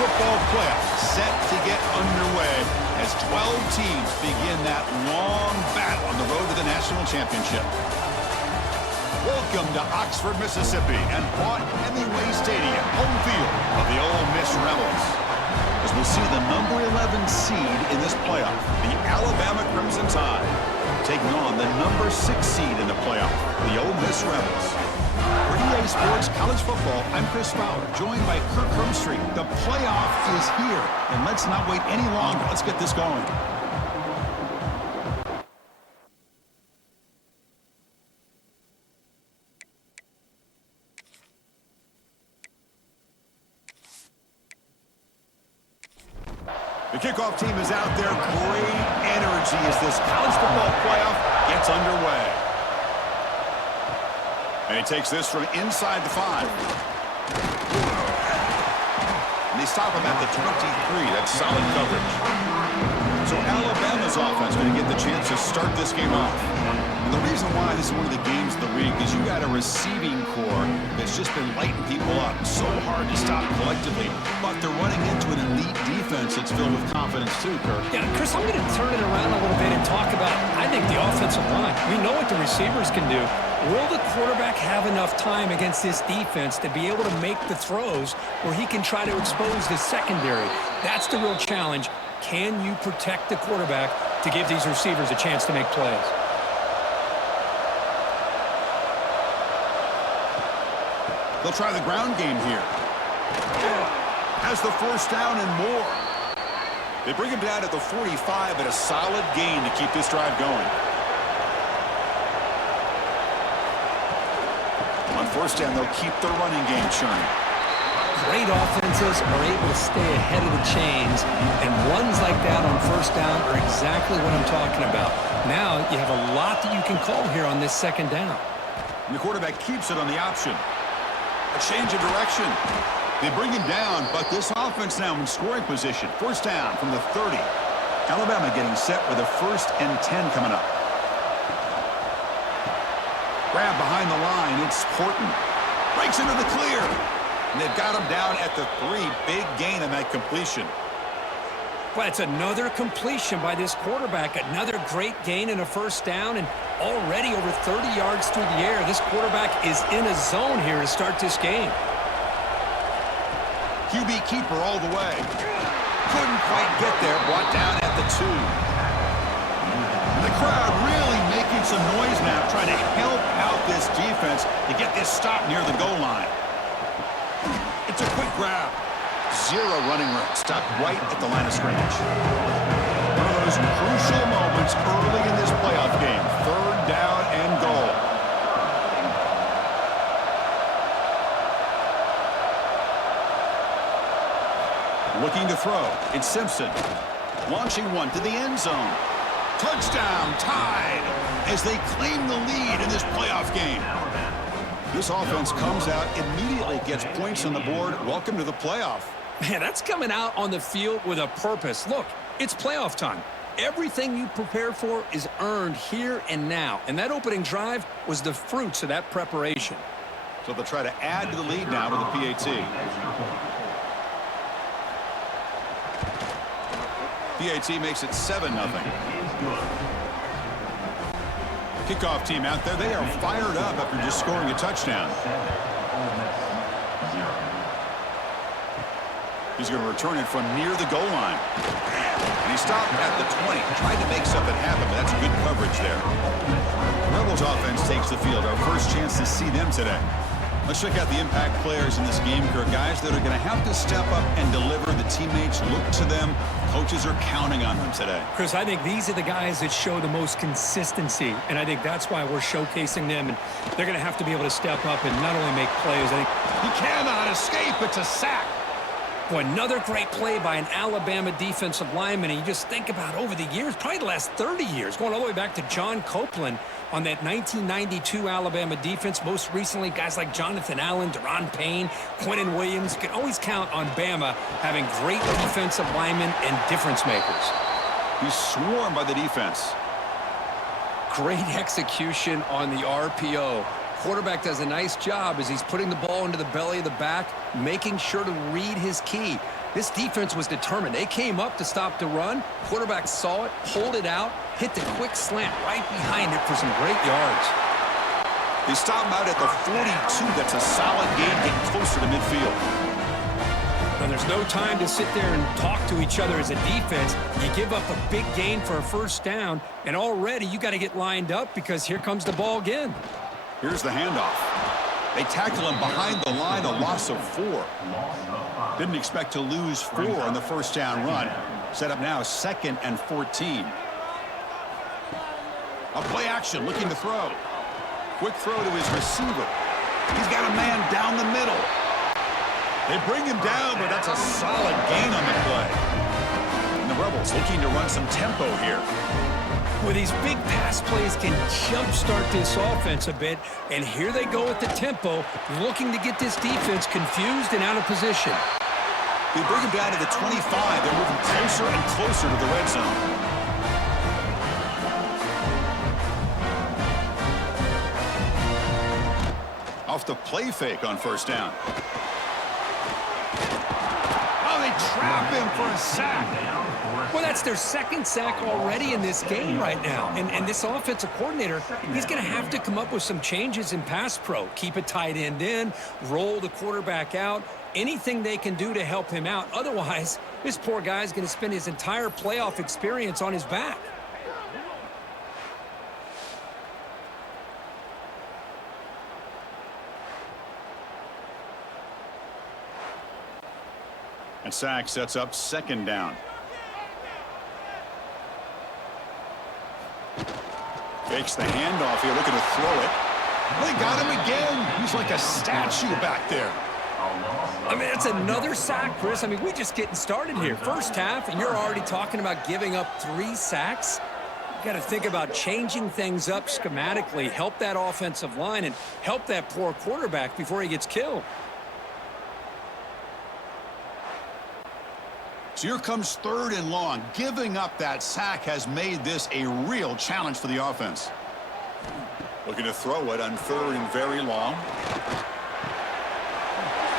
football playoffs set to get underway as 12 teams begin that long battle on the road to the national championship. Welcome to Oxford, Mississippi, and Vaught-Hemingway Stadium, home field of the Ole Miss Rebels. As we'll see the number 11 seed in this playoff, the Alabama Crimson Tide, taking on the number 6 seed in the playoff, the Ole Miss Rebels. For EA Sports College Football, I'm Chris Fowler, joined by Kirk Hermstreet. The playoff is here, and let's not wait any longer. Let's get this going. The kickoff team is out there. Great energy as this college football playoff gets underway. And he takes this from inside the 5. And they stop him at the 23. That's solid coverage. So Alabama's offense going to get the chance to start this game off. And the reason why this is one of the games of the week is you got a receiving core that's just been lighting people up. So hard to stop collectively. But they're running into an elite defense that's filled with confidence too, Kirk. Yeah, Chris, I'm going to turn it around a little bit and talk about, I think, the offensive line. We know what the receivers can do. Will the quarterback have enough time against this defense to be able to make the throws where he can try to expose the secondary? That's the real challenge. Can you protect the quarterback to give these receivers a chance to make plays? They'll try the ground game here. Has the first down and more. They bring him down at the 45 at a solid gain to keep this drive going. On first down, they'll keep the running game churning. Great offenses are able to stay ahead of the chains, and runs like that on first down are exactly what I'm talking about. Now you have a lot that you can call here on this second down. And the quarterback keeps it on the option. A change of direction. They bring him down, but this offense now in scoring position. First down from the 30. Alabama getting set with a 1st and 10 coming up. Grab behind the line. It's Horton. Breaks into the clear. And they've got him down at the 3. Big gain on that completion. Well, it's another completion by this quarterback. Another great gain in a first down, and already over 30 yards through the air. This quarterback is in a zone here to start this game. QB keeper all the way. Couldn't quite get there. Brought down at the 2. And the crowd really making some noise now, trying to help out this defense to get this stop near the goal line. It's a quick grab. 0 running room. Stopped right at the line of scrimmage. One of those crucial moments early in this playoff game. 3rd down and goal. Looking to throw. It's Simpson. Launching one to the end zone. Touchdown, tied, as they claim the lead in this playoff game. This offense comes out, immediately gets points on the board. Welcome to the playoff. Man, that's coming out on the field with a purpose. Look, it's playoff time. Everything you prepare for is earned here and now. And that opening drive was the fruits of that preparation. So they'll try to add to the lead now with the PAT. PAT makes it 7-0. Kickoff team out there. They are fired up after just scoring a touchdown. He's going to return it from near the goal line. And he stopped at the 20. Tried to make something happen, but that's good coverage there. Rebels offense takes the field. Our first chance to see them today. Let's check out the impact players in this game here. Guys that are going to have to step up and deliver. The teammates look to them. Coaches are counting on them today. Chris, I think these are the guys that show the most consistency, and I think that's why we're showcasing them, and they're going to have to be able to step up and not only make plays. I think he cannot escape. It's a sack. Boy, another great play by an Alabama defensive lineman, and you just think about over the years, probably the last 30 years, going all the way back to John Copeland on that 1992 Alabama defense. Most recently, guys like Jonathan Allen, Deron Payne, Quentin Williams. You can always count on Bama having great defensive linemen and difference makers. He's swarmed by the defense. Great execution on the RPO. Quarterback does a nice job as he's putting the ball into the belly of the back, making sure to read his key. This defense was determined. They came up to stop the run. Quarterback saw it, pulled it out, hit the quick slant right behind it for some great yards. They stop him out at the 42. That's a solid gain, getting closer to midfield. Now, there's no time to sit there and talk to each other as a defense. You give up a big gain for a first down, and already you got to get lined up because here comes the ball again. Here's the handoff. They tackle him behind the line, a loss of 4. Didn't expect to lose 4 on the first down run. Set up now 2nd and 14. A play action, looking to throw. Quick throw to his receiver. He's got a man down the middle. They bring him down, but that's a solid gain on the play. And the Rebels looking to run some tempo here. Well, these big pass plays can jumpstart this offense a bit, and here they go with the tempo, looking to get this defense confused and out of position. They bring him down to the 25. They're moving closer and closer to the red zone. Off the play fake on first down. Oh, they trap him for a sack. Well, that's their 2nd sack already in this game right now. And this offensive coordinator, he's going to have to come up with some changes in pass pro. Keep a tight end in, roll the quarterback out, anything they can do to help him out. Otherwise, this poor guy's going to spend his entire playoff experience on his back. And sack sets up 2nd down. Fakes the handoff here, looking to throw it. They got him again. He's like a statue back there. I mean, that's another sack, Chris. I mean, we're just getting started here. First half, and you're already talking about giving up 3 sacks. You got to think about changing things up schematically, help that offensive line, and help that poor quarterback before he gets killed. So here comes 3rd and long. Giving up that sack has made this a real challenge for the offense. Looking to throw it on 3rd and very long.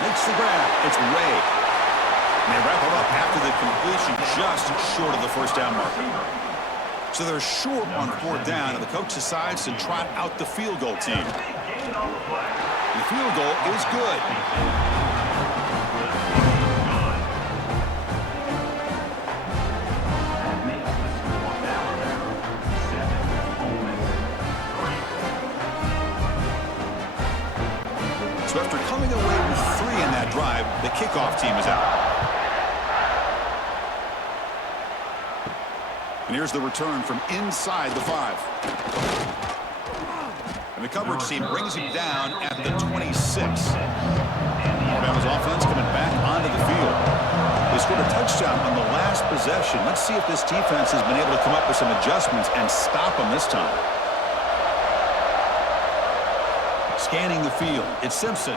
Makes the grab. It's Ray. And they wrap it up after the completion just short of the first down marker. So they're short on 4th down, and the coach decides to trot out the field goal team. And the field goal is good. So after coming away with 3 in that drive, the kickoff team is out. And here's the return from inside the 5. And the coverage team brings him down at the 26. Alabama's offense coming back onto the field. They scored a touchdown on the last possession. Let's see if this defense has been able to come up with some adjustments and stop them this time. Scanning the field, it's Simpson.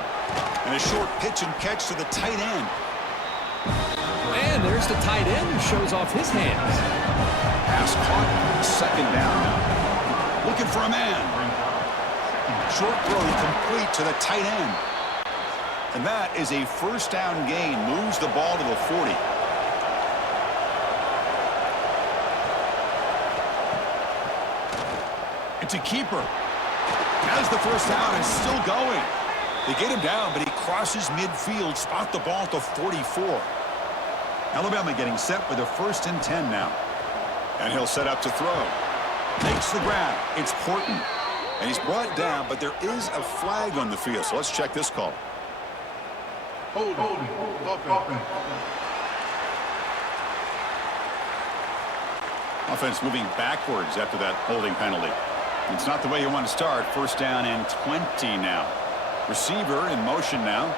And a short pitch and catch to the tight end. And there's the tight end who shows off his hands. Pass caught, 2nd down now. Looking for a man. Short throw complete to the tight end. And that is a first down gain. Moves the ball to the 40. It's a keeper. As the first down is still going. They get him down, but he crosses midfield, spot the ball at the 44. Alabama getting set with a 1st and 10 now. And he'll set up to throw. Makes the grab. It's Horton. And he's brought down, but there is a flag on the field. So let's check this call. Holding. Offense moving backwards after that holding penalty. It's not the way you want to start. First down and 20 now. Receiver in motion now.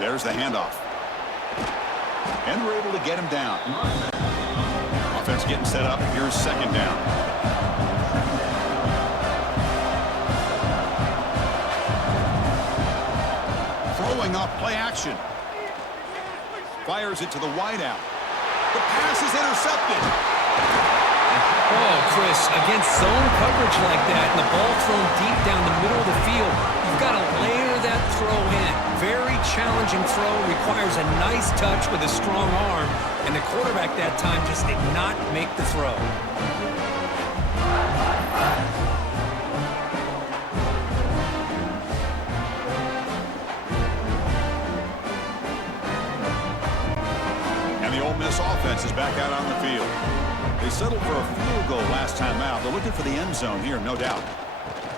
There's the handoff. And we're able to get him down. Offense getting set up. Here's 2nd down. Throwing off play action. Fires it to the wideout. The pass is intercepted. Oh, Chris, against zone coverage like that and the ball thrown deep down the middle of the field, you've got to layer that throw in. Very challenging challenging throw, requires a nice touch with a strong arm, and the quarterback that time just did not make the throw. And the Ole Miss offense is back out on the field. They settled for a field goal last time out. They're looking for the end zone here, no doubt.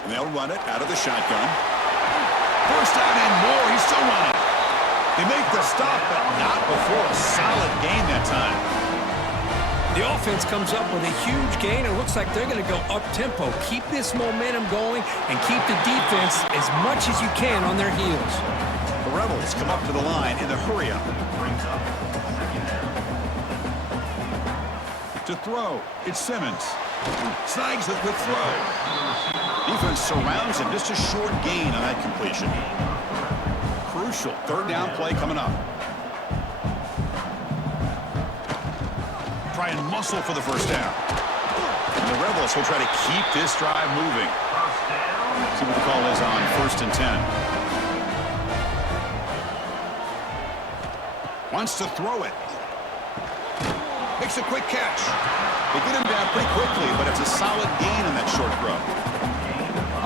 And they'll run it out of the shotgun. First down and more. He's still running. They make the stop, but not before a solid gain that time. The offense comes up with a huge gain. It looks like they're going to go up-tempo. Keep this momentum going and keep the defense as much as you can on their heels. The Rebels come up to the line in the hurry-up. To throw, it's Simmons. Snags it with throw. Defense surrounds him. Just a short gain on that completion. Crucial third down play coming up. Try and muscle for the first down. And the Rebels will try to keep this drive moving. See what the call is on 1st and 10. Wants to throw it. Makes a quick catch. They get him down pretty quickly, but it's a solid gain on that short throw.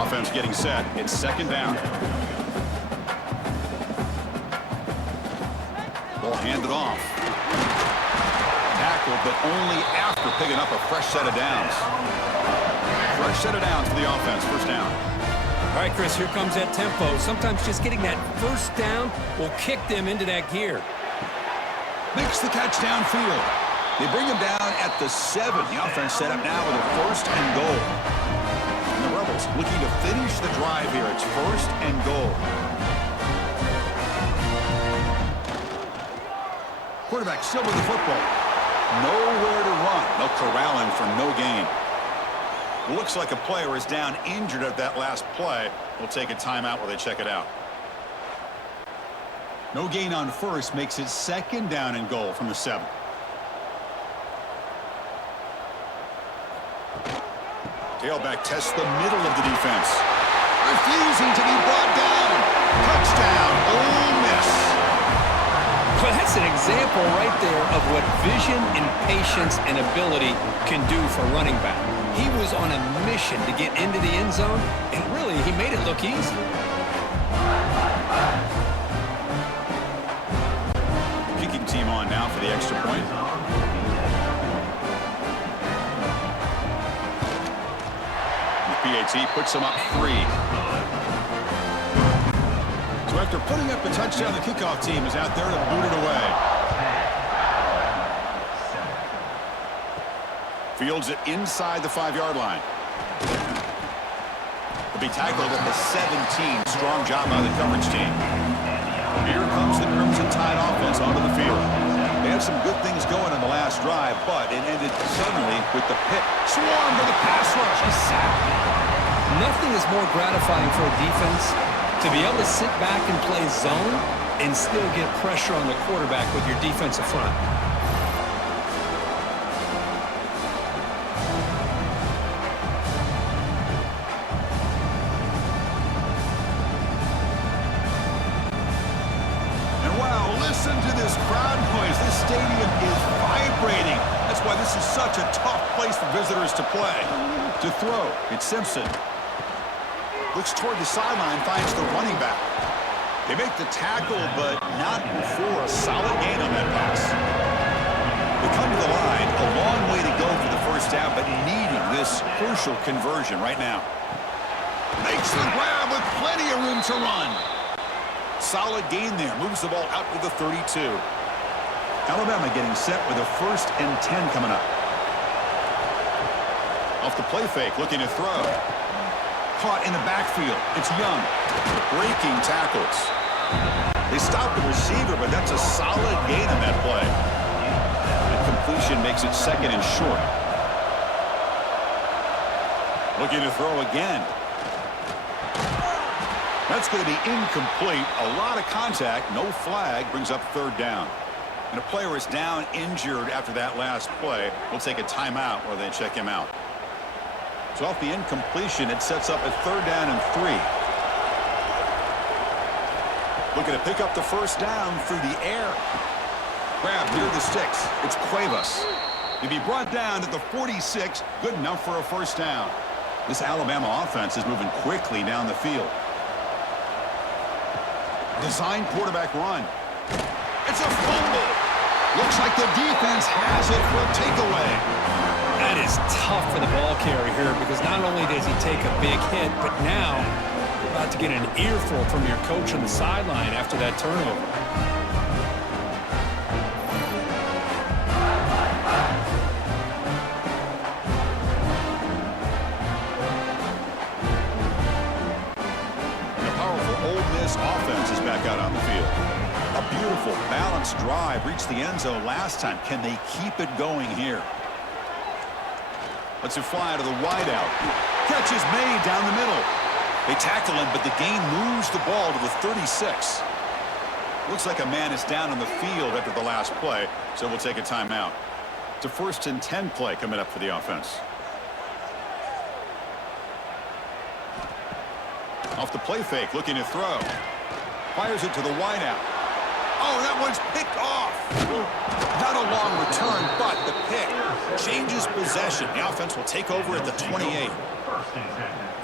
Offense getting set. It's 2nd down. Ball handed off. Tackled, but only after picking up a fresh set of downs. Fresh set of downs for the offense. 1st down. All right, Chris, here comes that tempo. Sometimes just getting that first down will kick them into that gear. Makes the catch downfield. They bring him down at the 7. The offense set up now with a 1st and goal. And the Rebels looking to finish the drive here. It's 1st and goal. Quarterback still with the football. Nowhere to run. They'll corral him for no gain. Looks like a player is down injured at that last play. We'll take a timeout while they check it out. No gain on 1st makes it 2nd down and goal from the 7. Tailback tests the middle of the defense. Refusing to be brought down. Touchdown, Ole Miss. Well, that's an example right there of what vision and patience and ability can do for running back. He was on a mission to get into the end zone, and really, he made it look easy. Kicking team on now for the extra point. PAT puts them up 3. So after putting up a touchdown, the kickoff team is out there to boot it away. Fields it inside the 5-yard line. Will be tackled at the 17. Strong job by the coverage team. Here comes the Crimson Tide offense onto the field. They had some good things going on the last drive, but it ended suddenly with the pick. Swarm to the pass rush. A sack. Nothing is more gratifying for a defense to be able to sit back and play zone and still get pressure on the quarterback with your defensive front. And wow, listen to this crowd noise. This stadium is vibrating. That's why this is such a tough place for visitors to play. To throw, it's Simpson. Looks toward the sideline, finds the running back. They make the tackle, but not before a solid gain on that pass. They come to the line, a long way to go for the 1st down, but needing this crucial conversion right now. Makes the grab with plenty of room to run. Solid gain there, moves the ball out to the 32. Alabama getting set with a 1st and 10 coming up. Off the play fake, looking to throw. Caught in the backfield. It's Young. Breaking tackles. They stop the receiver, but that's a solid gain on that play. And completion makes it 2nd and short. Looking to throw again. That's going to be incomplete. A lot of contact. No flag. Brings up 3rd down. And a player is down injured after that last play. We'll take a timeout while they check him out. So off the incompletion, it sets up a 3rd down and 3. Looking to pick up the first down through the air. Grab near the sticks. It's Cuevas. To be brought down at the 46, good enough for a first down. This Alabama offense is moving quickly down the field. Design quarterback run. It's a fumble. Looks like the defense has it for a takeaway. That is tough for the ball carrier here because not only does he take a big hit, but now you're about to get an earful from your coach on the sideline after that turnover. Offense is back out on the field. A beautiful, balanced drive reached the end zone last time. Can they keep it going here? Let's it fly to the wideout. Catch is made down the middle. They tackle him, but the gain moves the ball to the 36. Looks like a man is down on the field after the last play, so we'll take a timeout. It's a 1st and 10 play coming up for the offense. Off the play fake, looking to throw. Fires it to the wideout. Oh, that one's picked off. Not a long return, but the pick changes possession. The offense will take over at the 28.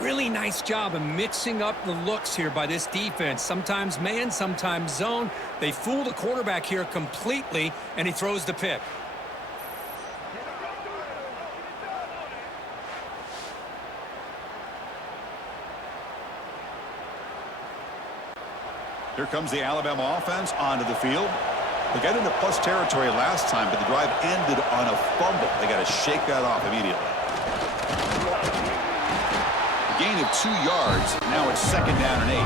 Really nice job of mixing up the looks here by this defense. Sometimes man, sometimes zone. They fool the quarterback here completely, and he throws the pick. Here comes the Alabama offense onto the field. They got into plus territory last time, but the drive ended on a fumble. They got to shake that off immediately. A gain of 2 yards. Now it's 2nd down and 8.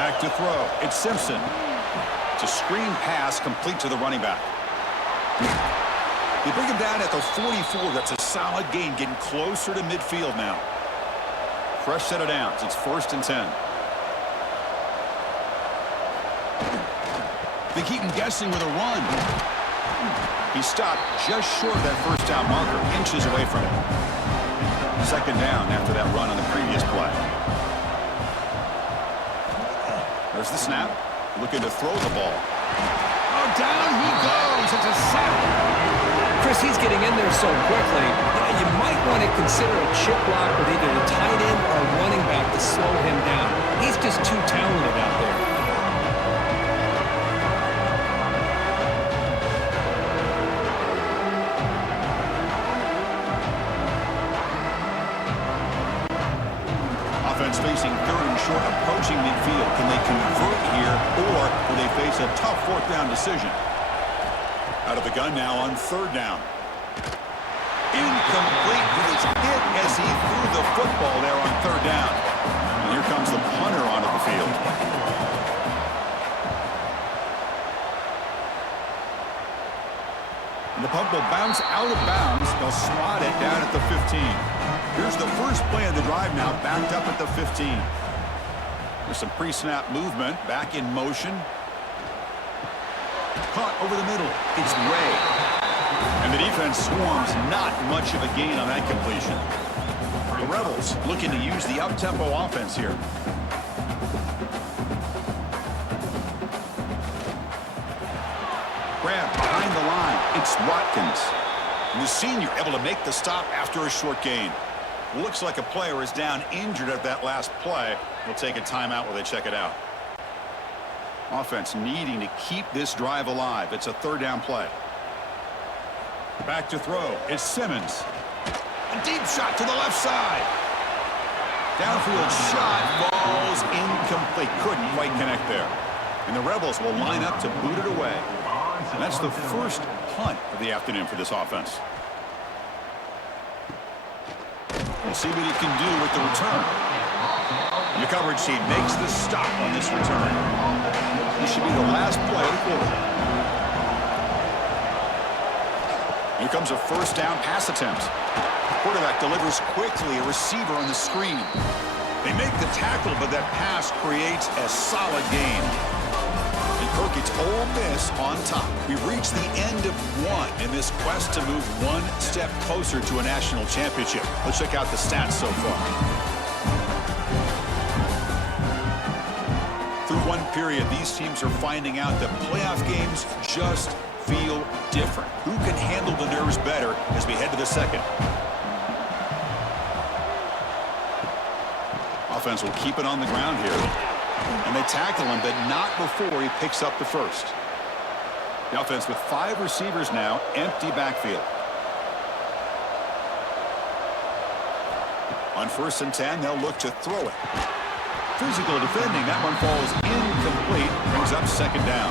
Back to throw. It's Simpson. It's a screen pass complete to the running back. They bring him down at the 44. That's a solid gain, getting closer to midfield now. Fresh set of downs. It's 1st and 10. They keep him guessing with a run. He stopped just short of that first down marker, inches away from it. 2nd down after that run on the previous play. There's the snap. Looking to throw the ball. Oh, down he goes. It's a sack. Chris, he's getting in there so quickly. You might want to consider a chip block with either the tight end or running back to slow him down. He's just too talented out there. Offense facing 3rd and short, approaching midfield. Can they convert here, or will they face a tough 4th down decision? Out of the gun now on 3rd down. Incomplete. He was hit as he threw the football there on 3rd down. And here comes the punter onto the field. And the punt will bounce out of bounds. They'll swat it down at the 15. Here's the first play of the drive now, backed up at the 15. There's some pre-snap movement, back in motion. Caught over the middle. It's Ray. And the defense swarms, not much of a gain on that completion. The Rebels looking to use the up-tempo offense here. Grab behind the line. It's Watkins. And the senior able to make the stop after a short gain. Looks like a player is down injured at that last play. We'll take a timeout while they check it out. Offense needing to keep this drive alive. It's a 3rd down play. Back to throw. It's Simmons. A deep shot to the left side. Downfield shot falls incomplete. Couldn't quite connect there. And the Rebels will line up to boot it away. And that's the first punt of the afternoon for this offense. We'll see what he can do with the return. And the coverage team makes the stop on this return. This should be the last play of the quarter. Here comes a 1st down pass attempt. Quarterback delivers quickly, a receiver on the screen. They make the tackle, but that pass creates a solid gain. The Kirk, it's Ole Miss on top. We've reached the end of one in this quest to move one step closer to a national championship. Let's check out the stats so far. Through one period, these teams are finding out that playoff games just feel different. Who can handle the nerves better as we head to the second? Offense will keep it on the ground here. And they tackle him, but not before he picks up the first. The offense with 5 receivers now, empty backfield. On 1st and 10, they'll look to throw it. Physical defending, that one falls incomplete, brings up 2nd down.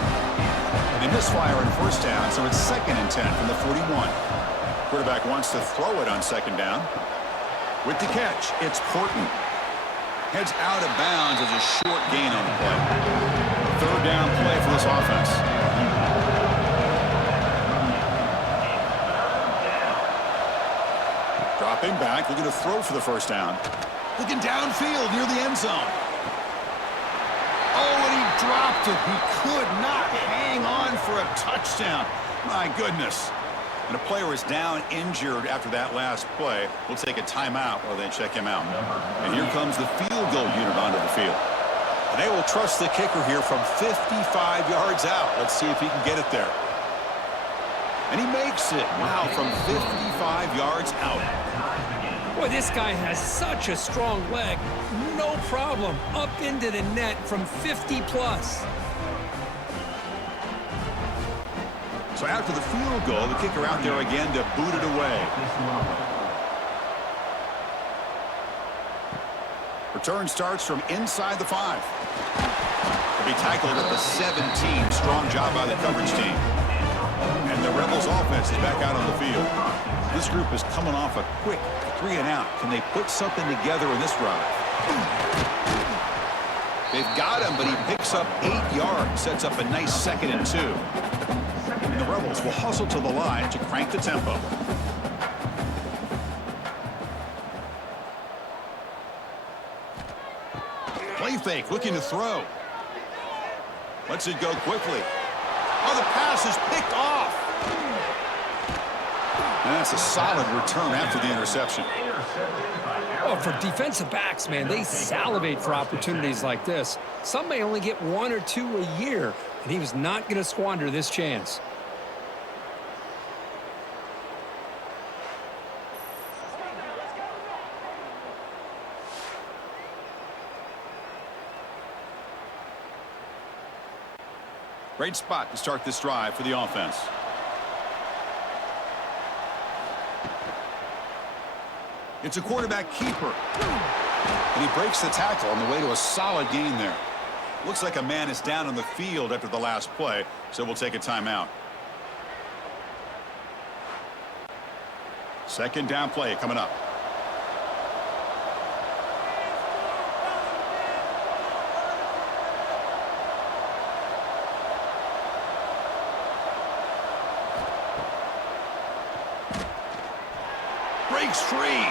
They misfire on 1st down, so it's 2nd and 10 from the 41. Quarterback wants to throw it on 2nd down. With the catch, it's Horton. Heads out of bounds as a short gain on the play. 3rd down play for this offense. Dropping back, looking to throw for the 1st down. Looking downfield near the end zone. Oh, and he dropped it. He could not hang on for a touchdown. My goodness. And a player is down injured after that last play. We'll take a timeout while they check him out. And here comes the field goal unit onto the field. And they will trust the kicker here from 55 yards out. Let's see if he can get it there. And he makes it. Wow, from 55 yards out. Boy, this guy has such a strong leg. No problem. Up into the net from 50 plus. So after the field goal, the kicker out there again to boot it away. Return starts from inside the 5. He'll be tackled at the 17. Strong job by the coverage team. And the Rebels offense is back out on the field. This group is coming off a quick 3 and out. Can they put something together in this drive? They've got him, but he picks up 8 yards. Sets up a nice 2nd and 2. And the Rebels will hustle to the line to crank the tempo. Play fake, looking to throw. Lets it go quickly. Oh, the pass is picked off. And that's a solid return after the interception. Oh, for defensive backs, man, they salivate for opportunities like this. Some may only get 1 or 2 a year, and he was not going to squander this chance. Great spot to start this drive for the offense. It's a quarterback keeper. And he breaks the tackle on the way to a solid gain there. Looks like a man is down on the field after the last play, so we'll take a timeout. 2nd down play coming up. Breaks free.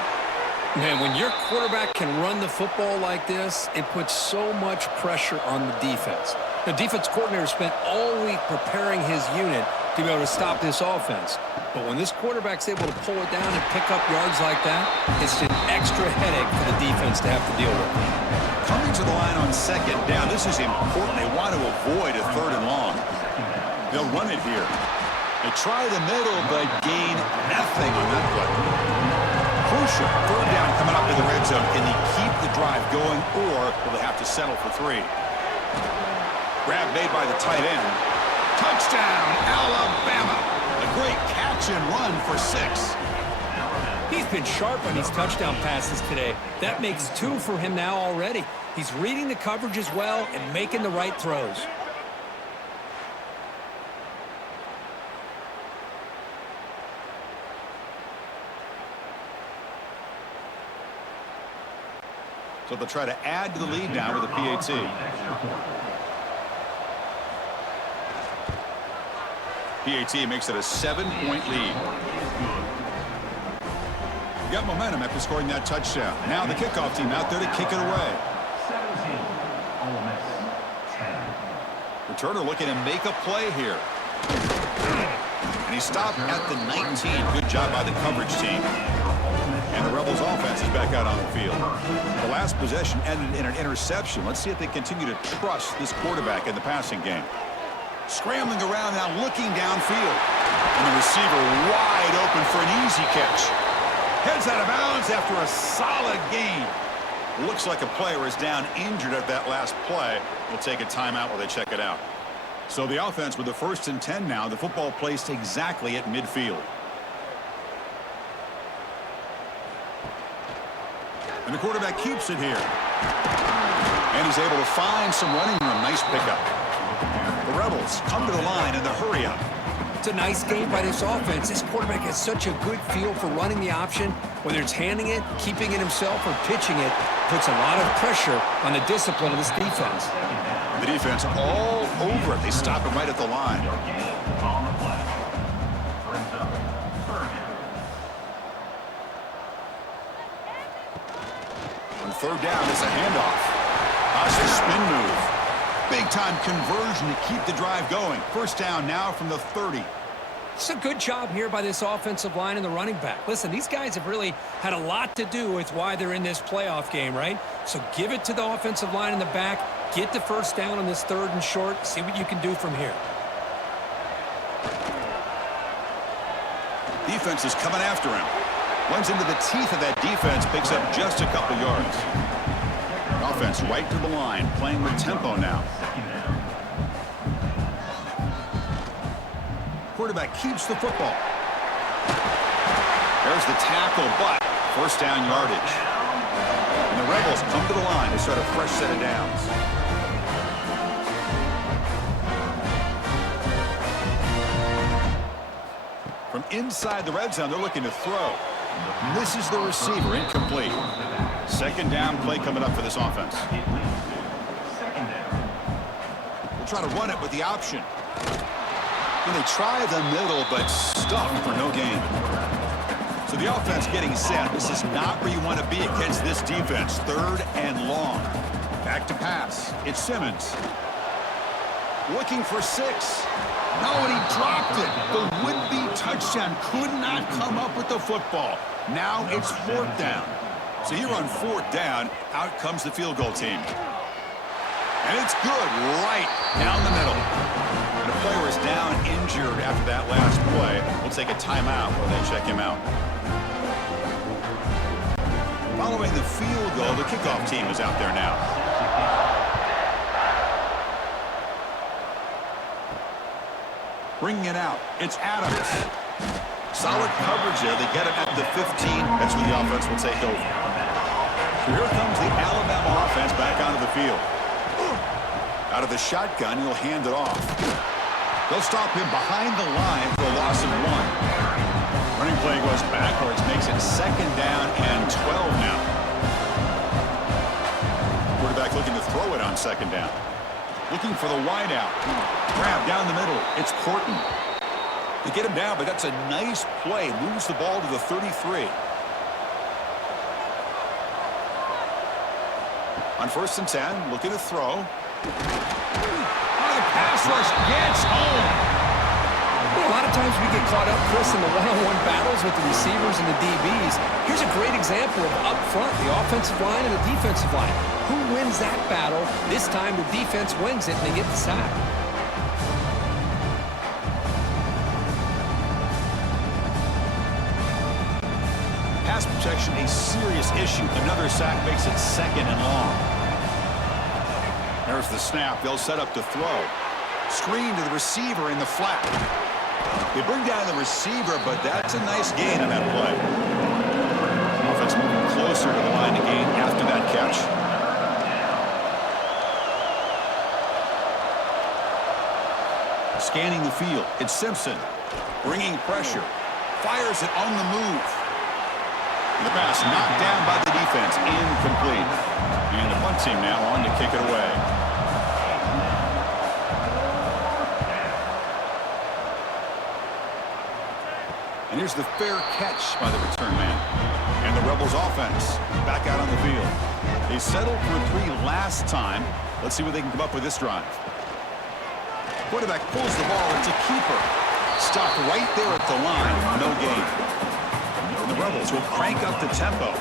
Man, when your quarterback can run the football like this, it puts so much pressure on the defense. The defense coordinator spent all week preparing his unit to be able to stop this offense. But when this quarterback's able to pull it down and pick up yards like that, it's an extra headache for the defense to have to deal with. Coming to the line on 2nd down, this is important. They want to avoid a 3rd and long. They'll run it here. They try the middle, but gain nothing on that play. Crucial 3rd down coming up in the red zone. Can they keep the drive going, or will they have to settle for 3? Grab made by the tight end. Touchdown, Alabama. A great catch and run for 6. He's been sharp on these touchdown passes today. That makes 2 for him now already. He's reading the coverage as well and making the right throws. So they'll try to add to the lead now with a PAT. PAT makes it a 7-point lead. Got momentum after scoring that touchdown. Now the kickoff team out there to kick it away. Returner looking to make a play here. And he stopped at the 19. Good job by the coverage team. And the Rebels offense is back out on the field. The last possession ended in an interception. Let's see if they continue to trust this quarterback in the passing game. Scrambling around now, looking downfield. And the receiver wide open for an easy catch. Heads out of bounds after a solid gain. Looks like a player is down injured at that last play. We'll take a timeout while they check it out. So the offense with the 1st and 10 now. The football placed exactly at midfield. And the quarterback keeps it here. And he's able to find some running room. Nice pickup. The Rebels come to the line in the hurry up. It's a nice game by this offense. This quarterback has such a good feel for running the option. Whether it's handing it, keeping it himself, or pitching it, puts a lot of pressure on the discipline of this defense. The defense all over it. They stop him right at the line. On 3rd down, it's a handoff. That's a spin move. Big-time conversion to keep the drive going. 1st down now from the 30. It's a good job here by this offensive line and the running back. Listen, these guys have really had a lot to do with why they're in this playoff game, right? So give it to the offensive line in the back. Get the 1st down on this 3rd and short. See what you can do from here. Defense is coming after him. Runs into the teeth of that defense. Picks up just a couple yards. Offense right to the line. Playing with tempo now. Quarterback keeps the football. There's the tackle, but 1st down yardage. And the Rebels come to the line to start a fresh set of downs. From inside the red zone, they're looking to throw. Misses the receiver, incomplete. 2nd down play coming up for this offense. We'll try to run it with the option. And they try the middle, but stuffed for no gain. So the offense getting set. This is not where you want to be against this defense. 3rd and long. Back to pass. It's Simmons. Looking for 6. No, and he dropped it. The would-be touchdown could not come up with the football. Now it's 4th down. So here on 4th down, out comes the field goal team. And it's good right down the middle. And the player is down injured after that last play. We'll take a timeout while they check him out. Following the field goal, the kickoff team is out there now. Bringing it out, it's Adams. Solid coverage there. They get it at the 15. That's where the offense will take over. So here comes the Alabama offense back onto the field. Out of the shotgun, he'll hand it off. They'll stop him behind the line for a loss of 1. Running play goes backwards, makes it 2nd down and 12 now. Quarterback looking to throw it on 2nd down. Looking for the wideout. Grab down the middle. It's Corton. They get him down, but that's a nice play. Moves the ball to the 33. On 1st and 10, looking to throw. The pass rush gets home. A lot of times we get caught up, Chris, in the one-on-one battles with the receivers and the DBs. Here's a great example of up front, the offensive line and the defensive line. Who wins that battle? This time the defense wins it and they get the sack. Pass protection, a serious issue. Another sack makes it 2nd and long. There's the snap. They'll set up to throw. Screen to the receiver in the flat. They bring down the receiver, but that's a nice gain on that play. Offense moving closer to the line to gain after that catch. Scanning the field. It's Simpson. Bringing pressure. Fires it on the move. The pass knocked down by the defense. Incomplete. And the punt team now on to kick it away. And here's the fair catch by the return man. And the Rebels offense back out on the field. They settled for 3 last time. Let's see what they can come up with this drive. Quarterback pulls the ball. It's a keeper. Stopped right there at the line. No gain. And the Rebels will crank up the tempo.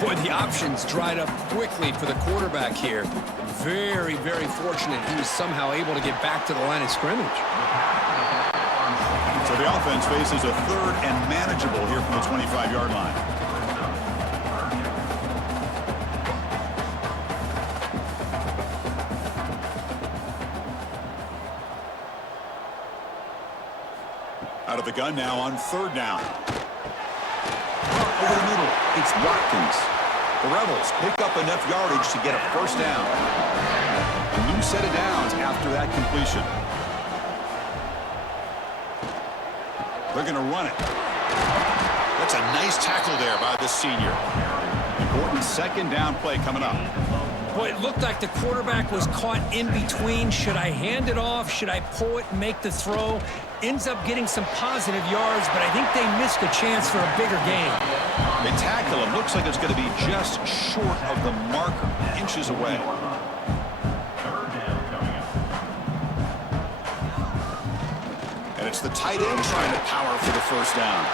Boy, the options dried up quickly for the quarterback here. Very, very fortunate he was somehow able to get back to the line of scrimmage. So the offense faces a third and manageable here from the 25-yard line. Out of the gun now on third down. Over the middle, it's Watkins. The Rebels pick up enough yardage to get a first down. A new set of downs after that completion. They're going to run it. That's a nice tackle there by the senior. Important second down play coming up. Boy, it looked like the quarterback was caught in between. Should I hand it off? Should I pull it and make the throw? Ends up getting some positive yards, but I think they missed a chance for a bigger gain. They tackle him. Looks like it's going to be just short of the marker, inches away. And it's the tight end trying to power for the first down.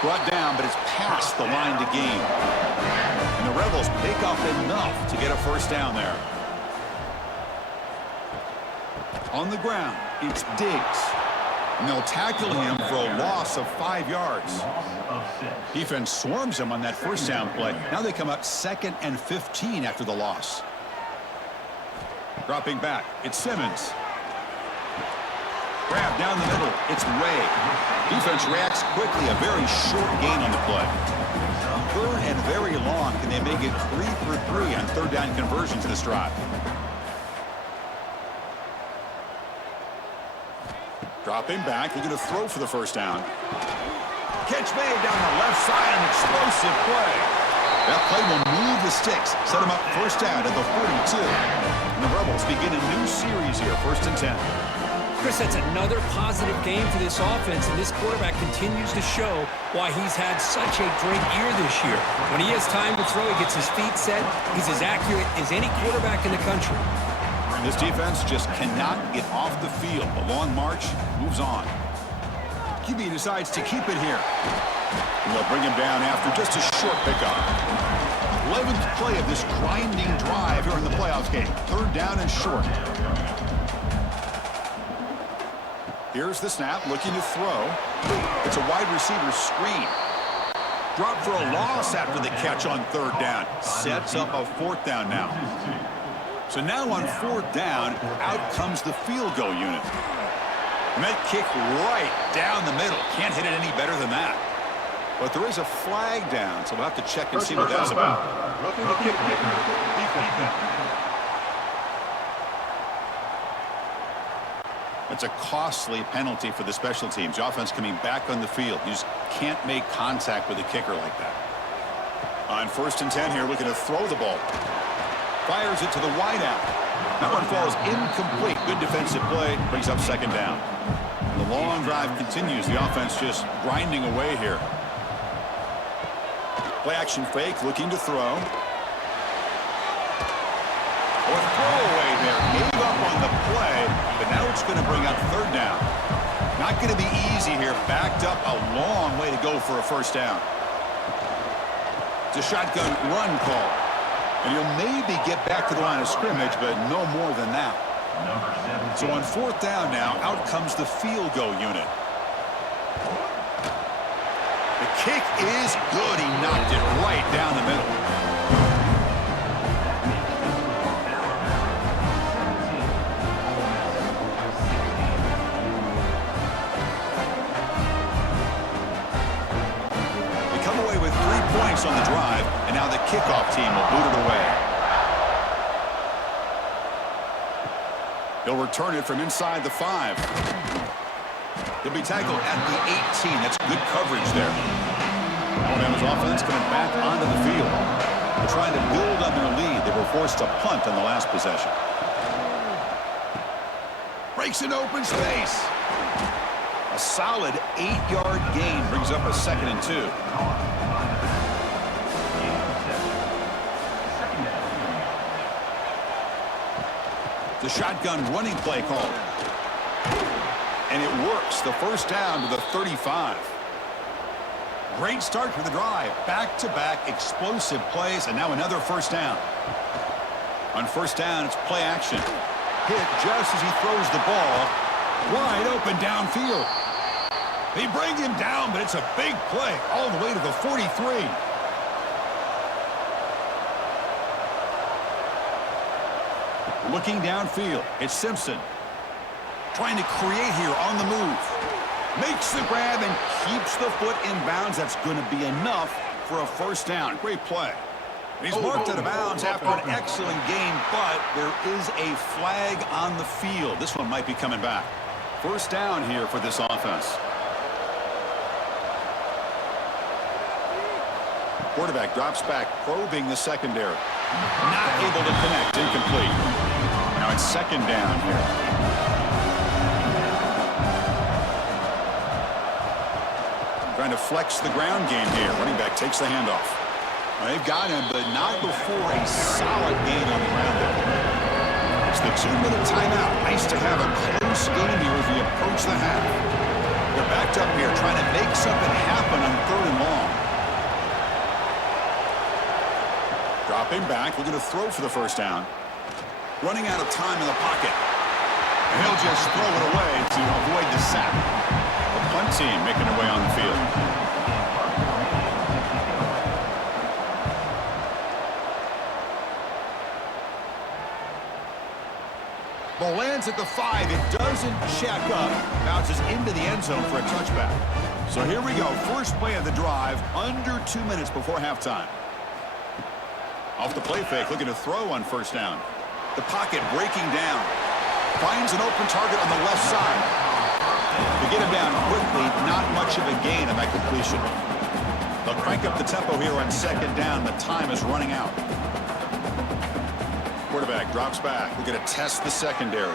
Brought down, but it's past the line to gain. And the Rebels pick up enough to get a first down there. On the ground, it's Diggs. And they'll tackle him for a loss of 5 yards. Defense swarms him on that first down play. Now they come up 2nd and 15 after the loss. Dropping back, it's Simmons. Grab down the middle, it's Ray. Defense reacts quickly, a very short gain on the play. Third and very long. Can they make it 3 for 3 on third down conversions this drive? Dropping back, they're going to throw for the first down. Catch made down the left side, an explosive play. That play will move the sticks, set them up first down at the 42. And the Rebels begin a new series here, 1st and 10. Chris, that's another positive game for this offense, and this quarterback continues to show why he's had such a great year this year. When he has time to throw, he gets his feet set. He's as accurate as any quarterback in the country. This defense just cannot get off the field. The long march moves on. QB decides to keep it here. And they'll bring him down after just a short pickup. 11th play of this grinding drive here in the playoffs game. Third down and short. Here's the snap, looking to throw. It's a wide receiver screen. Drop for a loss after the catch on third down. Sets up a 4th down now. So now on 4th down, out comes the field goal unit. And that kick right down the middle. Can't hit it any better than that. But there is a flag down, so we'll have to check and see what that's about. It's a costly penalty for the special teams. The offense coming back on the field. You just can't make contact with a kicker like that. On 1st and 10 here, looking to throw the ball. Fires it to the wideout. That one falls incomplete. Good defensive play. Brings up 2nd down. The long drive continues. The offense just grinding away here. Play action fake. Looking to throw. Or throwaway there. Gave up on the play. But now it's going to bring up 3rd down. Not going to be easy here. Backed up a long way to go for a first down. It's a shotgun run call. And he'll maybe get back to the line of scrimmage, but no more than that. So on 4th down now, out comes the field goal unit. The kick is good. He knocked it right down the middle. They come away with 3 points on the drive, and now the kickoff team will boot it away. They'll return it from inside the 5. He'll be tackled at the 18. That's good coverage there. Alabama's offense coming back onto the field. They're trying to build on their lead. They were forced to punt on the last possession. Breaks an open space. A solid 8-yard gain brings up a 2nd and 2. The shotgun running play called. And it works. The first down to the 35. Great start for the drive. Back-to-back explosive plays, and now another first down. On first down, it's play action. Hit just as he throws the ball. Wide open downfield. They bring him down, but it's a big play all the way to the 43. Looking downfield, it's Simpson. Trying to create here on the move. Makes the grab and keeps the foot in bounds. That's going to be enough for a first down. Great play. He's marked out of bounds after an excellent game, but there is a flag on the field. This one might be coming back. First down here for this offense. Quarterback drops back, probing the secondary. Not able to connect, incomplete. Now it's second down here. Trying to flex the ground game here. Running back takes the handoff. They've got him, but not before a solid gain on the ground there. It's the 2-minute timeout. Nice to have a close game here as we approach the half. They're backed up here trying to make something happen on third and long. Dropping back, looking to throw for the first down. Running out of time in the pocket. And he'll just throw it away to avoid the sack. The punt team making their way on the field. Ball lands at the 5. It doesn't check up. Bounces into the end zone for a touchback. So here we go. First play of the drive. Under 2 minutes before halftime. Off the play fake, looking to throw on first down. The pocket breaking down. Finds an open target on the left side. To get him down quickly, not much of a gain on that completion. They'll crank up the tempo here on second down. The time is running out. Quarterback drops back. We're going to test the secondary.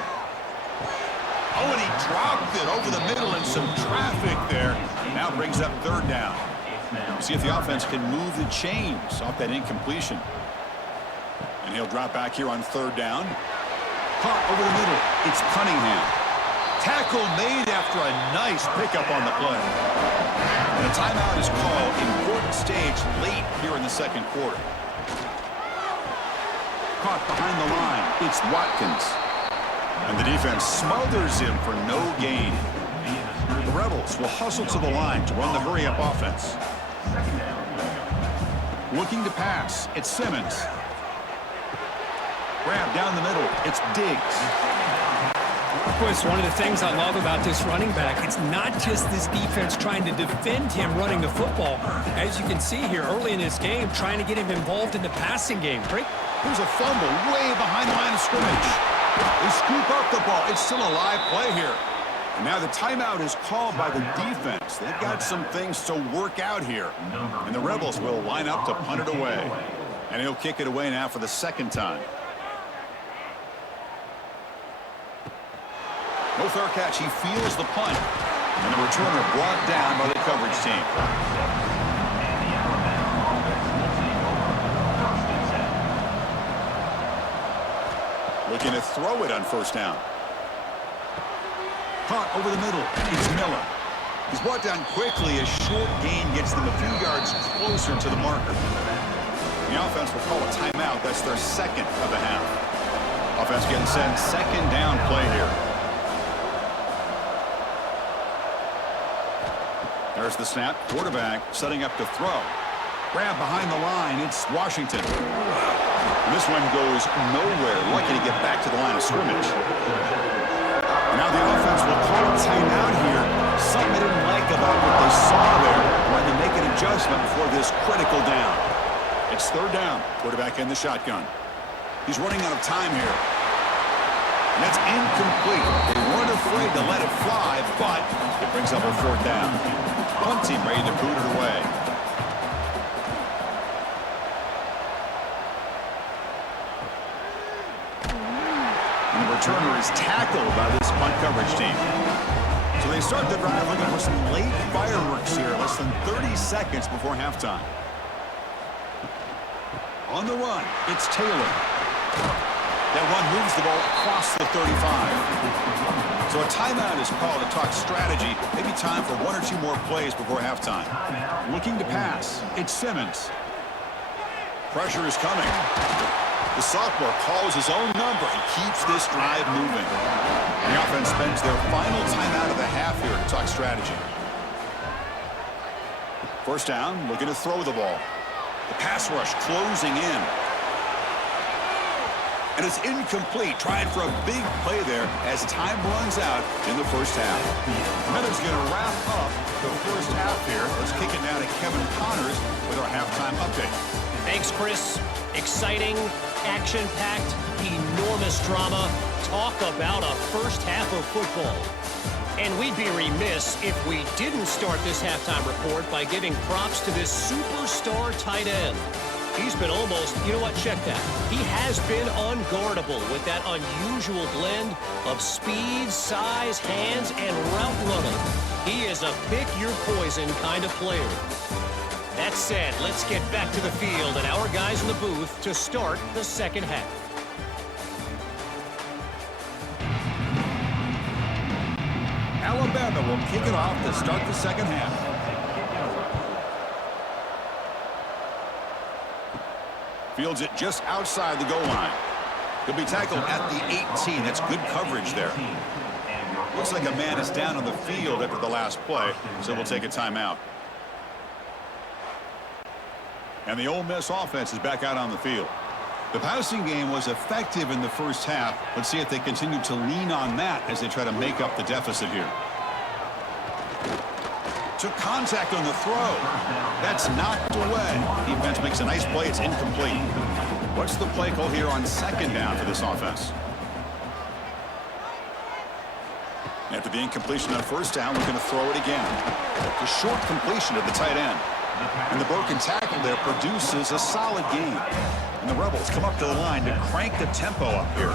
Oh, and he dropped it over the middle and some traffic there. Now brings up third down. See if the offense can move the chains off that incompletion. And he'll drop back here on third down. Caught over the middle. It's Cunningham. Tackle made after a nice pickup on the play. And a timeout is called. Important stage late here in the second quarter. Caught behind the line. It's Watkins. And the defense smothers him for no gain. The Rebels will hustle to the line to run the hurry-up offense. Looking to pass. It's Simmons. Grab down the middle. It's Diggs. Of course, one of the things I love about this running back, it's not just this defense trying to defend him running the football. As you can see here early in this game, trying to get him involved in the passing game. Here's a fumble way behind the line of scrimmage. They scoop up the ball. It's still a live play here. And now the timeout is called by the defense. They've got some things to work out here. And the Rebels will line up to punt it away. And he'll kick it away now for the second time. No fair catch. He feels the punt. And the returner brought down by the coverage team. Looking to throw it on first down. Caught over the middle. It's Miller. He's brought down quickly. A short gain gets them a few yards closer to the marker. The offense will call a timeout. That's their second of the half. Offense getting set. Second down play here. There's the snap. Quarterback setting up to throw. Grab behind the line. It's Washington. This one goes nowhere. Lucky to get back to the line of scrimmage. Now the offense will call a timeout here. Something they didn't like about what they saw there. Wanted to make an adjustment for this critical down. It's third down. Quarterback in the shotgun. He's running out of time here. And that's incomplete. They weren't afraid to let it fly, but it brings up a fourth down. Punt team ready to boot it away. And the returner is tackled by this punt coverage team. So they start the drive looking for some late fireworks here, less than 30 seconds before halftime. On the run, it's Taylor. That run moves the ball across the 35. So a timeout is called to talk strategy. Maybe time for one or two more plays before halftime. Looking to pass. It's Simmons. Pressure is coming. The sophomore calls his own number and keeps this drive moving. The offense spends their final timeout of the half here to talk strategy. First down, looking to throw the ball. The pass rush closing in. And it's incomplete, trying for a big play there as time runs out in the first half. Heather's going to wrap up the first half here. Let's kick it down to Kevin Connors with our halftime update. Thanks, Chris. Exciting, action-packed, enormous drama. Talk about a first half of football. And we'd be remiss if we didn't start this halftime report by giving props to this superstar tight end. He's been almost, you know what, check that. He has been unguardable with that unusual blend of speed, size, hands, and route running. He is a pick-your-poison kind of player. That said, let's get back to the field and our guys in the booth to start the second half. Alabama will kick it off to start the second half. Fields it just outside the goal line. He'll be tackled at the 18. That's good coverage there. Looks like a man is down on the field after the last play, so we'll take a timeout. And the Ole Miss offense is back out on the field. The passing game was effective in the first half. Let's see if they continue to lean on that as they try to make up the deficit here. Took contact on the throw. That's knocked away. Defense makes a nice play. It's incomplete. What's the play call here on second down for this offense? After the incompletion on first down, we're going to throw it again. The short completion of the tight end. And the broken tackle there produces a solid gain. And the Rebels come up to the line to crank the tempo up here.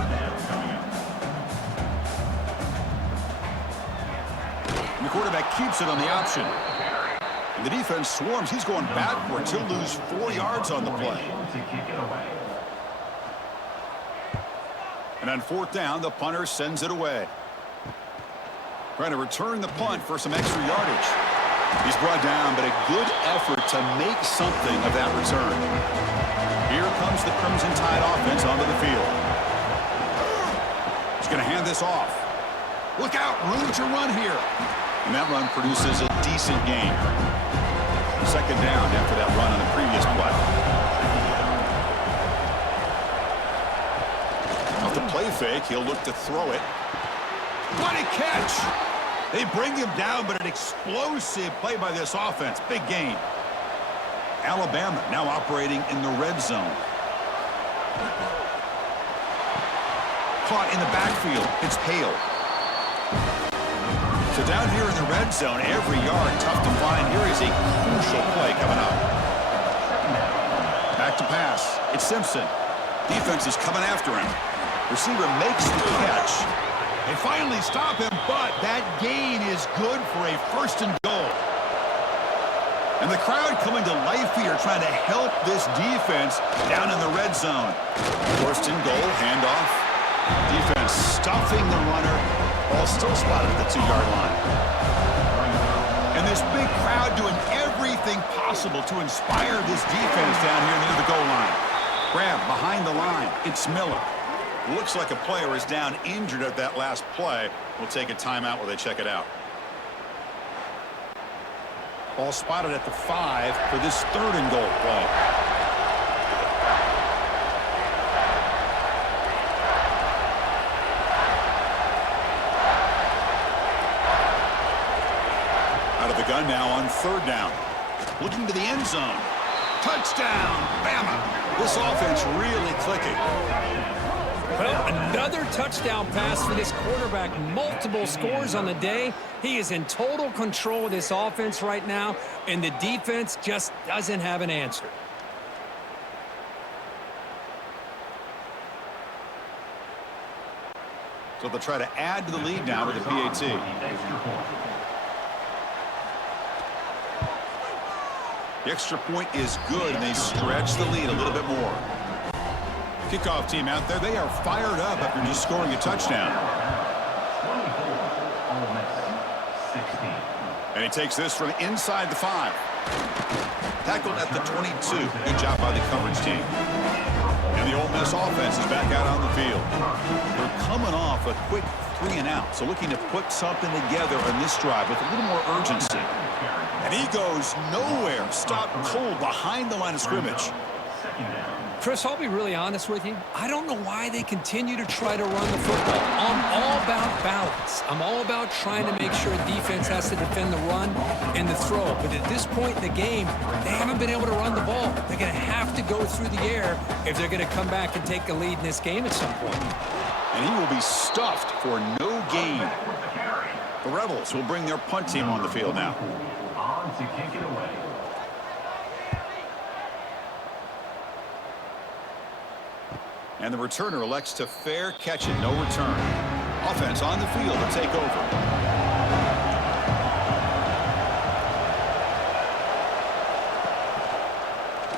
And the quarterback keeps it on the option. And the defense swarms. He's going backwards. He'll lose 4 yards on the play. And on fourth down, the punter sends it away. Trying to return the punt for some extra yardage. He's brought down, but a good effort to make something of that return. Here comes the Crimson Tide offense onto the field. He's going to hand this off. Look out, room to run here. And that run produces a decent gain. Second down after that run on the previous play. Off the play fake, he'll look to throw it. What a catch! They bring him down, but an explosive play by this offense. Big gain. Alabama now operating in the red zone. Caught in the backfield. It's Hale. So down here in the red zone, every yard tough to find. Here is a crucial play coming up. Back to pass. It's Simpson. Defense is coming after him. Receiver makes the catch. They finally stop him, but that gain is good for a first and goal. And the crowd coming to life here, trying to help this defense down in the red zone. First and goal, handoff. Defense stuffing the runner. Ball still spotted at the 2-yard line. And this big crowd doing everything possible to inspire this defense down here near the goal line. Grab behind the line. It's Miller. Looks like a player is down injured at that last play. We'll take a timeout while they check it out. Ball spotted at the 5 for this third and goal play. Out of the gun now on third down. Looking to the end zone. Touchdown, Bama. This offense really clicking. Well, another touchdown pass for this quarterback. Multiple scores on the day. He is in total control of this offense right now, and the defense just doesn't have an answer. So they'll try to add to the lead now with the PAT. The extra point is good, and they stretch the lead a little bit more. Kickoff team out there, they are fired up after just scoring a touchdown. And he takes this from inside the 5. Tackled at the 22. Good job by the coverage team. And the Ole Miss offense is back out on the field. They're coming off a quick 3-and-out, so looking to put something together on this drive with a little more urgency. And he goes nowhere. Stopped cold behind the line of scrimmage. Chris, I'll be really honest with you. I don't know why they continue to try to run the football. I'm all about balance. I'm all about trying to make sure defense has to defend the run and the throw. But at this point in the game, they haven't been able to run the ball. They're going to have to go through the air if they're going to come back and take a lead in this game at some point. And he will be stuffed for no gain. The Rebels will bring their punt team on the field now. On to kick it away. And the returner elects to fair catch it, no return. Offense on the field to take over.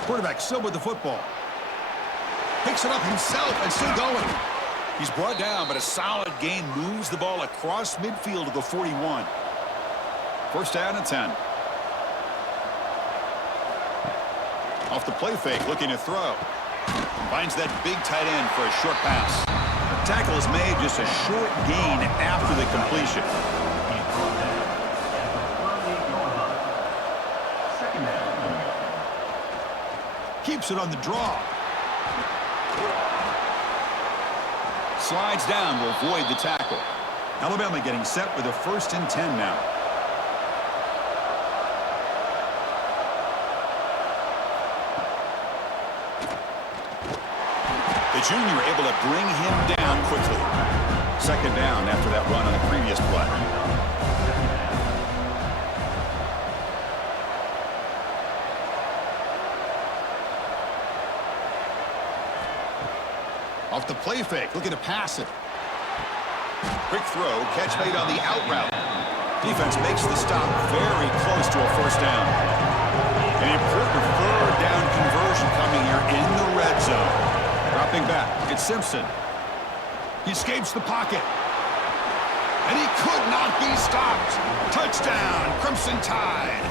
Quarterback still with the football. Picks it up himself and still going. He's brought down, but a solid gain moves the ball across midfield to the 41. First down and 10. Off the play fake, looking to throw. Finds that big tight end for a short pass. The tackle is made, just a short gain after the completion. Keeps it on the draw. Slides down will avoid the tackle. Alabama getting set with a 1st and 10 now. The junior able to bring him down quickly. 2nd down after that run on the previous play. Off the play fake, looking to pass it. Quick throw, catch made on the out route. Defense makes the stop very close to a 1st down. An important 3rd down conversion coming here in the red zone. Dropping back, it's Simpson. He escapes the pocket. And he could not be stopped. Touchdown, Crimson Tide.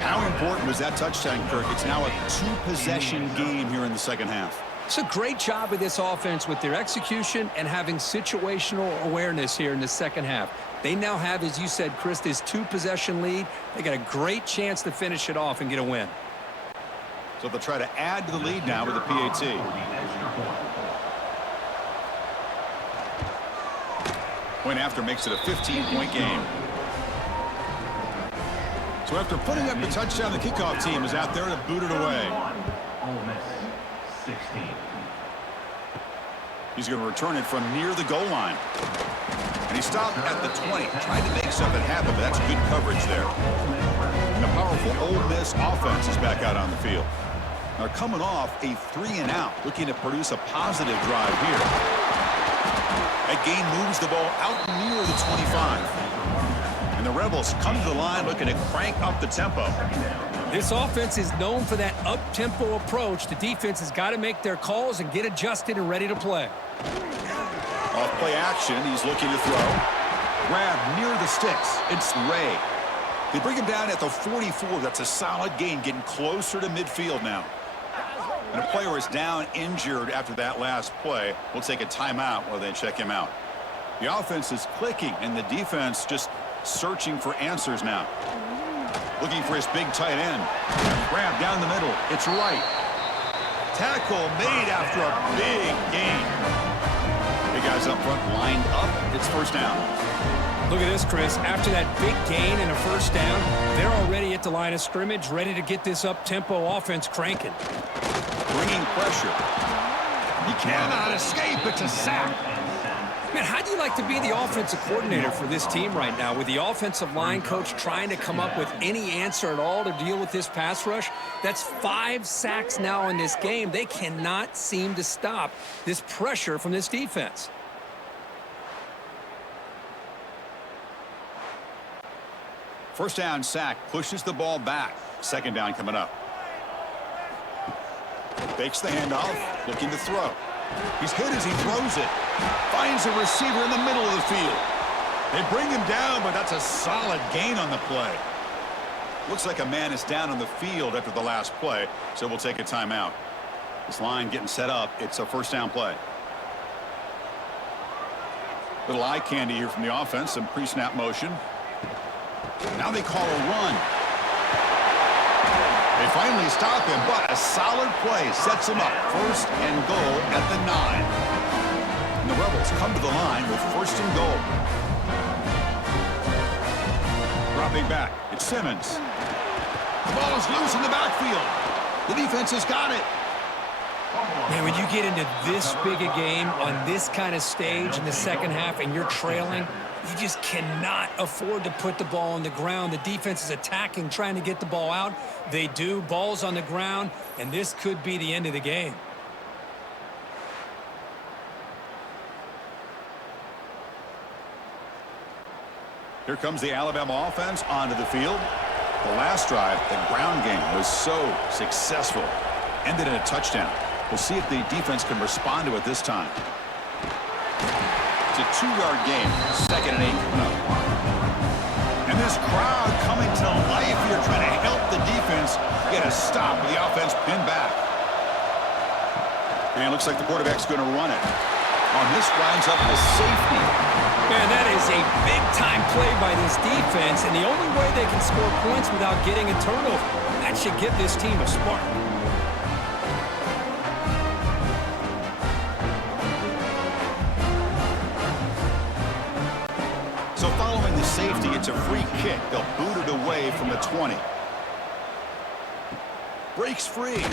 How important was that touchdown, Kirk? It's now a 2-possession game here in the 2nd half. It's a great job of this offense with their execution and having situational awareness here in the 2nd half. They now have, as you said, Chris, this 2-possession lead. They got a great chance to finish it off and get a win. So they'll try to add to the lead now with the PAT. Point after makes it a 15-point game. So after putting up the touchdown, the kickoff team is out there to boot it away. Ole Miss 16. He's going to return it from near the goal line. And he stopped at the 20, trying to make something happen, but that's good coverage there. And the powerful Ole Miss offense is back out on the field. They're coming off a 3-and-out, looking to produce a positive drive here. That gain moves the ball out near the 25. And the Rebels come to the line looking to crank up the tempo. This offense is known for that up-tempo approach. The defense has got to make their calls and get adjusted and ready to play. Off play action, he's looking to throw. Grab near the sticks. It's Ray. They bring him down at the 44. That's a solid gain, getting closer to midfield now. And a player is down injured after that last play. We'll take a timeout while they check him out. The offense is clicking, and the defense just searching for answers now. Looking for his big tight end. Grab down the middle. It's right. Tackle made after a big gain. Big guys up front lined up. It's 1st down. Look at this, Chris. After that big gain and a 1st down, they're already at the line of scrimmage, ready to get this up-tempo offense cranking. Bringing pressure. He cannot escape. It's a sack. Man, how do you like to be the offensive coordinator for this team right now with the offensive line coach trying to come up with any answer at all to deal with this pass rush? That's 5 sacks now in this game. They cannot seem to stop this pressure from this defense. First down sack pushes the ball back. 2nd down coming up. Fakes the handoff, looking to throw. He's hit as he throws it. Finds a receiver in the middle of the field. They bring him down, but that's a solid gain on the play. Looks like a man is down on the field after the last play, so we'll take a timeout. This line getting set up. It's a first down play. Little eye candy here from the offense. Some pre-snap motion. Now they call a run. They finally stop him, but a solid play sets him up. First and goal at the 9. And the Rebels come to the line with first and goal. Dropping back. It's Simmons. The ball is loose in the backfield. The defense has got it. Man, when you get into this big a game on this kind of stage in the second half and you're trailing, you just cannot afford to put the ball on the ground. The defense is attacking, trying to get the ball out. They do. Ball's on the ground, and this could be the end of the game. Here comes the Alabama offense onto the field. The last drive, the ground game, was so successful. Ended in a touchdown. We'll see if the defense can respond to it this time. It's a 2-yard game. 2nd and 8 coming up. And this crowd coming to life here, trying to help the defense get a stop with the offense pinned back. And it looks like the quarterback's going to run it. On this winds up a safety. Man, that is a big-time play by this defense, and the only way they can score points without getting a turnover. That should give this team a spark. So following the safety, it's a free kick. They'll boot it away from the 20. Breaks free.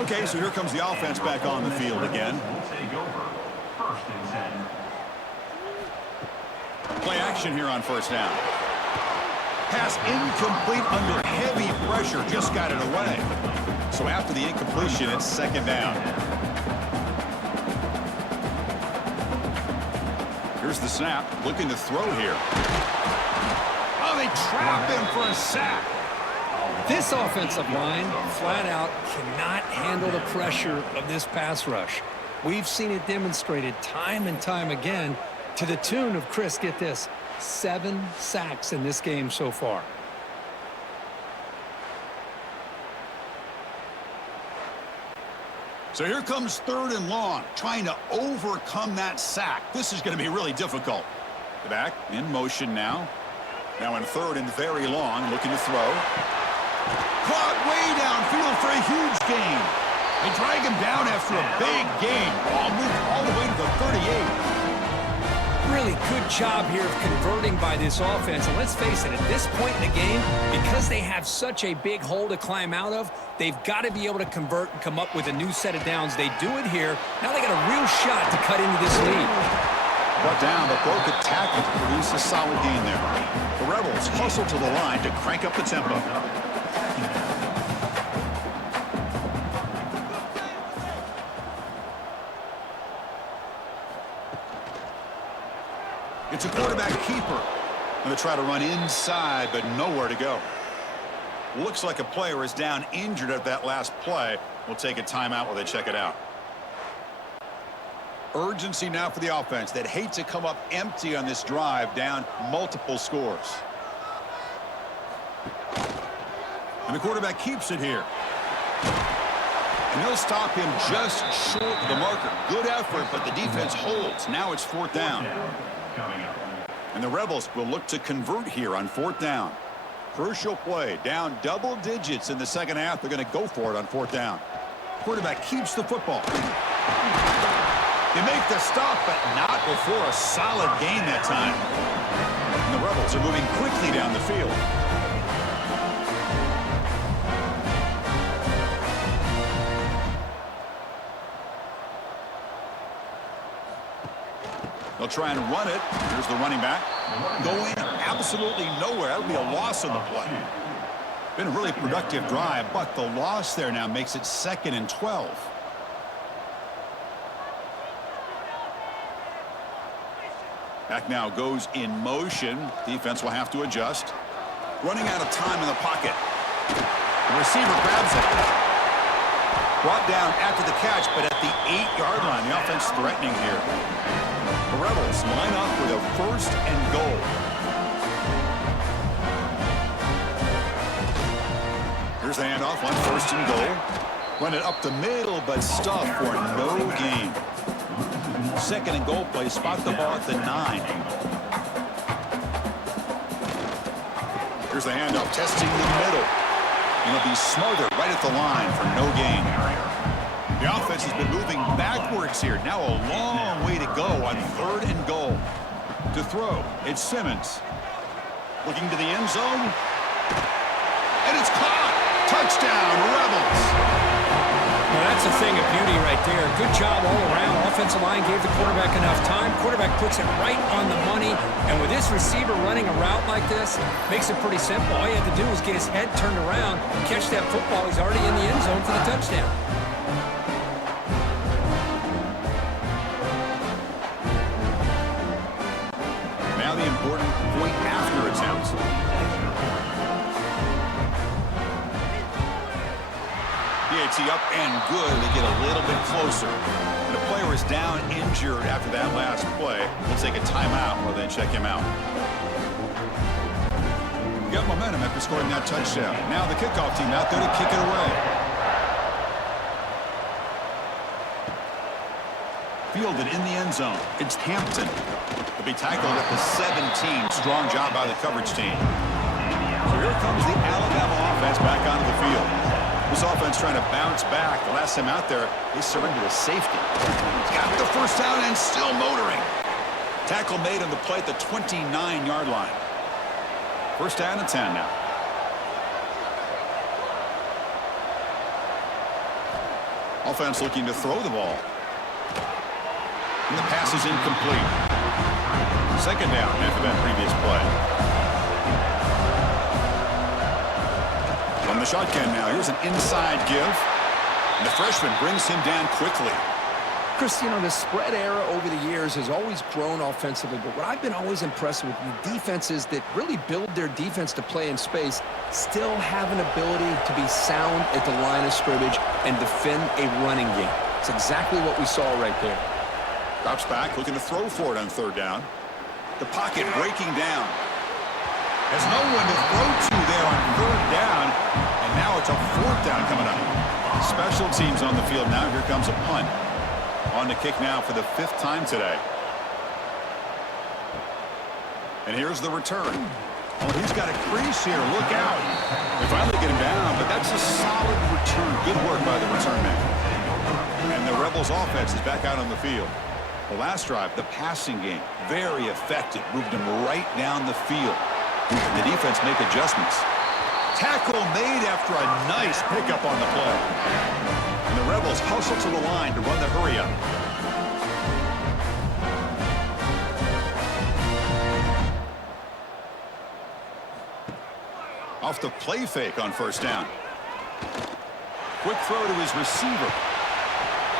Okay, so here comes the offense back on the field again. Play action here on first down. Pass incomplete under heavy pressure. Just got it away. So after the incompletion, it's 2nd down. Here's the snap. Looking to throw here. Oh, they trap him for a sack. This offensive line, flat out, cannot handle the pressure of this pass rush. We've seen it demonstrated time and time again to the tune of, Chris, get this, 7 sacks in this game so far. So here comes 3rd and long, trying to overcome that sack. This is going to be really difficult. The back in motion now. Now in 3rd and very long, looking to throw. Caught way downfield for a huge gain. They drag him down after a big gain. Ball moved all the way to the 38. Really good job here of converting by this offense. And let's face it, at this point in the game, because they have such a big hole to climb out of, they've got to be able to convert and come up with a new set of downs. They do it here. Now they got a real shot to cut into this lead. Brought down, but broke a tackle to produce a solid gain there. The Rebels hustle to the line to crank up the tempo. It's a quarterback keeper. Going to try to run inside, but nowhere to go. Looks like a player is down injured at that last play. We'll take a timeout while they check it out. Urgency now for the offense. They'd hate to come up empty on this drive, down multiple scores. And the quarterback keeps it here. And they'll stop him just short of the marker. Good effort, but the defense holds. Now it's 4th down. And the Rebels will look to convert here on 4th down. Crucial play. Down double digits in the second half. They're going to go for it on 4th down. Quarterback keeps the football. They make the stop, but not before a solid gain that time. And the Rebels are moving quickly down the field. They'll try and run it. Here's the running back. Going absolutely nowhere. That would be a loss on the play. Been a really productive drive, but the loss there now makes it 2nd and 12. Back now goes in motion. Defense will have to adjust. Running out of time in the pocket. The receiver grabs it. Brought down after the catch, but at the 8-yard line. The offense threatening here. The Rebels line up with a 1st and goal. Here's the handoff on 1st and goal. Run it up the middle, but stuff for no gain. 2nd and goal play. Spot the ball at the 9. Here's the handoff, testing the middle. And he'll be smothered right at the line for no gain. The offense has been moving backwards here. Now a long way to go on 3rd and goal. To throw, it's Simmons. Looking to the end zone. And it's caught. Touchdown, Rebels. Well, that's a thing of beauty right there. Good job all around. Offensive line gave the quarterback enough time. Quarterback puts it right on the money. And with this receiver running a route like this, makes it pretty simple. All you have to do is get his head turned around, catch that football. He's already in the end zone for the touchdown. Now the important point after attempt. PAT up and good. They get a little bit closer. The player is down injured after that last play. We'll take a timeout while they check him out. Got momentum after scoring that touchdown. Now the kickoff team out there to kick it away. Fielded in the end zone. It's Hampton. He'll be tackled at the 17. Strong job by the coverage team. So here comes the Alabama offense back onto the field. This offense trying to bounce back. The last time out there, they surrendered a safety. Got the 1st down and still motoring. Tackle made on the play at the 29-yard line. 1st down and 10 now. Offense looking to throw the ball. And the pass is incomplete. 2nd down after that previous play. On the shotgun now. Here's an inside give. And the freshman brings him down quickly. Chris, you know, the spread era over the years has always grown offensively, but what I've been always impressed with defenses that really build their defense to play in space still have an ability to be sound at the line of scrimmage and defend a running game. It's exactly what we saw right there. Drops back, looking to throw for it on 3rd down. The pocket breaking down. Has no one to throw to there on 3rd down. And now it's a 4th down coming up. Special teams on the field now. Here comes a punt. On the kick now for the 5th time today. And here's the return. Oh, he's got a crease here. Look out. They finally get him down, but that's a solid return. Good work by the return man. And the Rebels offense is back out on the field. The last drive, the passing game, very effective. Moved him right down the field. The defense make adjustments. Tackle made after a nice pickup on the play. And the Rebels hustle to the line to run the hurry up. Off the play fake on 1st down. Quick throw to his receiver.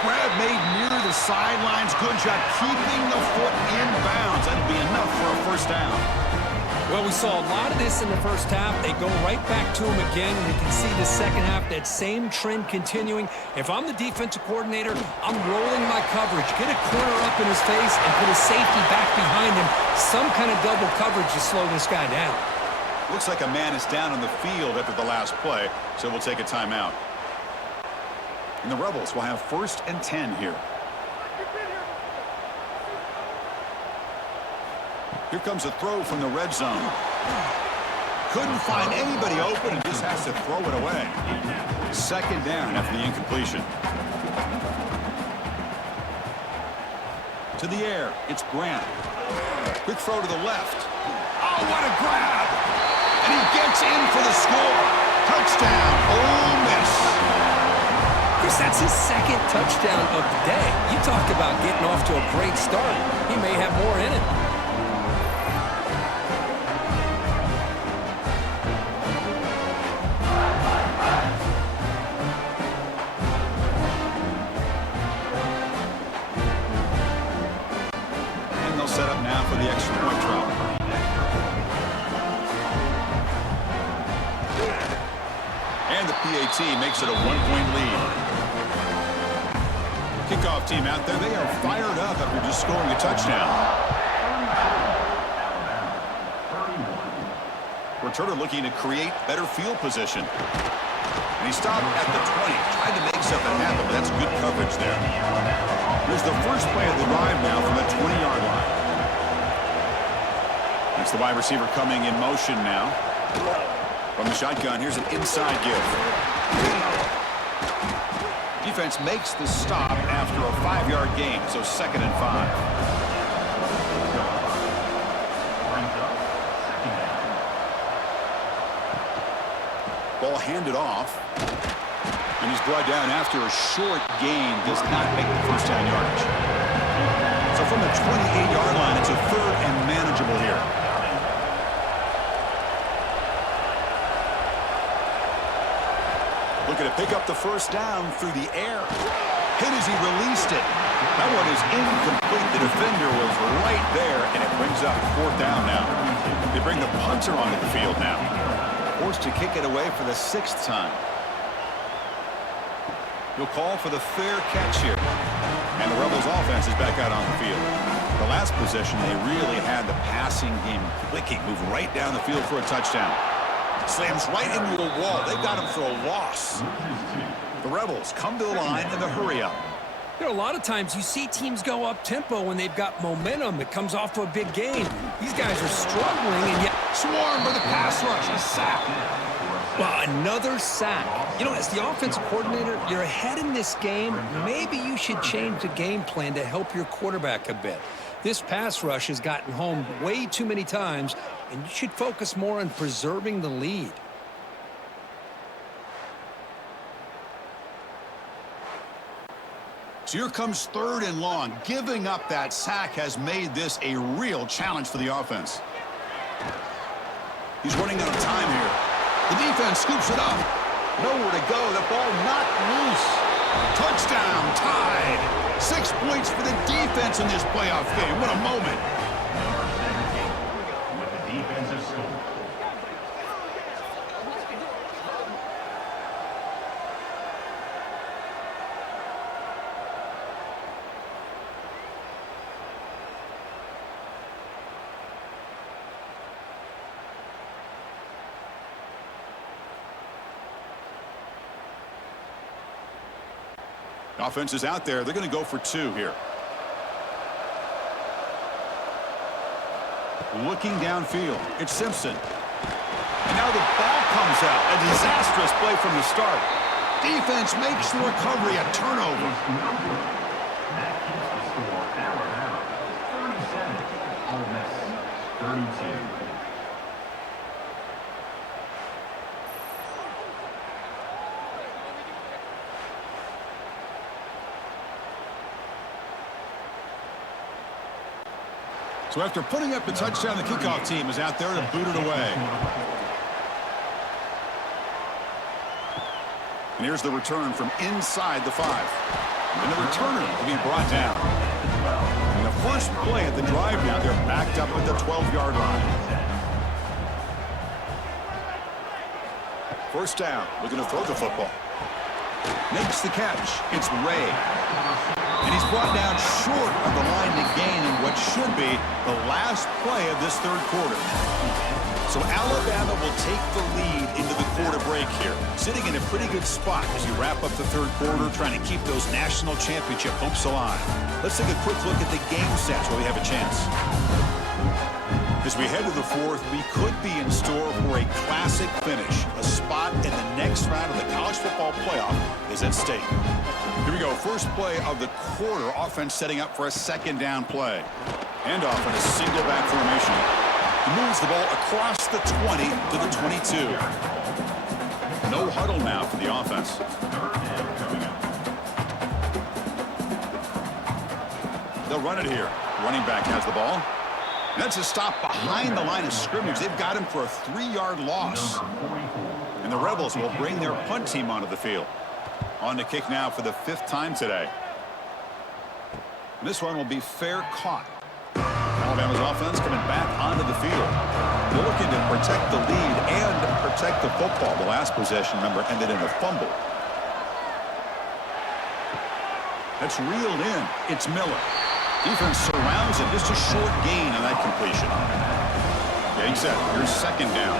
Grab made near the sidelines. Good job keeping the foot in bounds. That'll be enough for a 1st down. Well, we saw a lot of this in the 1st half. They go right back to him again. We can see the 2nd half, that same trend continuing. If I'm the defensive coordinator, I'm rolling my coverage. Get a corner up in his face and put a safety back behind him. Some kind of double coverage to slow this guy down. Looks like a man is down on the field after the last play, so we'll take a timeout. And the Rebels will have 1st and 10 here. Here comes a throw from the red zone. Couldn't find anybody open and just has to throw it away. 2nd down after the incompletion. To the air, it's Grant. Quick throw to the left. Oh, what a grab! And he gets in for the score. Touchdown, Ole Miss. Chris, that's his 2nd touchdown of the day. You talk about getting off to a great start. He may have more in it. Set up now for the extra point drop. And the PAT makes it a 1-point lead. kickoff team out there. They are fired up after just scoring a touchdown. Returner looking to create better field position. And he stopped at the 20. Tried to make something happen, but that's good coverage there. Here's the first play of the drive now from the 20-yard line. That's the wide receiver coming in motion now. From the shotgun, here's an inside give. Defense makes the stop after a 5-yard gain, so 2nd and 5. Ball handed off. And he's brought down after a short gain. Does not make the first down yardage. So from the 28-yard line, it's a 3rd and manageable here. Looking to pick up the first down through the air. Hit as he released it. That one is incomplete. The defender was right there, and it brings up 4th down now. They bring the punter onto the field now. Forced to kick it away for the 6th time. He'll call for the fair catch here. And the Rebels offense is back out on the field. The last possession, they really had the passing game clicking. Move right down the field for a touchdown. Slams right into a wall. They got him for a loss. The Rebels come to the line in the hurry-up. You know, a lot of times you see teams go up-tempo when they've got momentum that comes off of a big game. These guys are struggling, and yet... Swarmed by the pass rush. A sack. Well, another sack. You know, as the offensive coordinator, you're ahead in this game. Maybe you should change the game plan to help your quarterback a bit. This pass rush has gotten home way too many times, and you should focus more on preserving the lead. So here comes 3rd and long. Giving up that sack has made this a real challenge for the offense. He's running out of time here. The defense scoops it up. Nowhere to go. The ball knocked loose. Touchdown, tied. 6 points for the defense in this playoff game. What a moment. With the defensive score. Offense is out there. They're going to go for 2 here. Looking downfield. It's Simpson. And now the ball comes out. A disastrous play from the start. Defense makes the recovery a turnover. That keeps the score Alabama 37, Ole Miss 32. So after putting up the touchdown, the kickoff team is out there to boot it away. And here's the return from inside the 5. And the returner will be brought down. And the first play of the drive now, they're backed up at the 12-yard line. First down, looking to throw the football. Makes the catch. It's Ray. And he's brought down short of the line to gain in what should be the last play of this 3rd quarter. So Alabama will take the lead into the quarter break here, sitting in a pretty good spot as you wrap up the 3rd quarter, trying to keep those national championship hopes alive. Let's take a quick look at the game stats while we have a chance. As we head to the 4th, we could be in store for a classic finish. A spot in the next round of the college football playoff is at stake. Here we go. First play of the quarter. Offense setting up for a 2nd down play. Handoff in a single back formation. He moves the ball across the 20 to the 22. No huddle now for the offense. They'll run it here. Running back has the ball. That's a stop behind the line of scrimmage. They've got him for a 3-yard loss. And the Rebels will bring their punt team onto the field. On to kick now for the 5th time today. And this one will be fair caught. Alabama's offense coming back onto the field. They're looking to protect the lead and protect the football. The last possession, remember, ended in a fumble. That's reeled in. It's Miller. Defense surrounds him. Just a short gain on that completion. Getting set. Here's second down.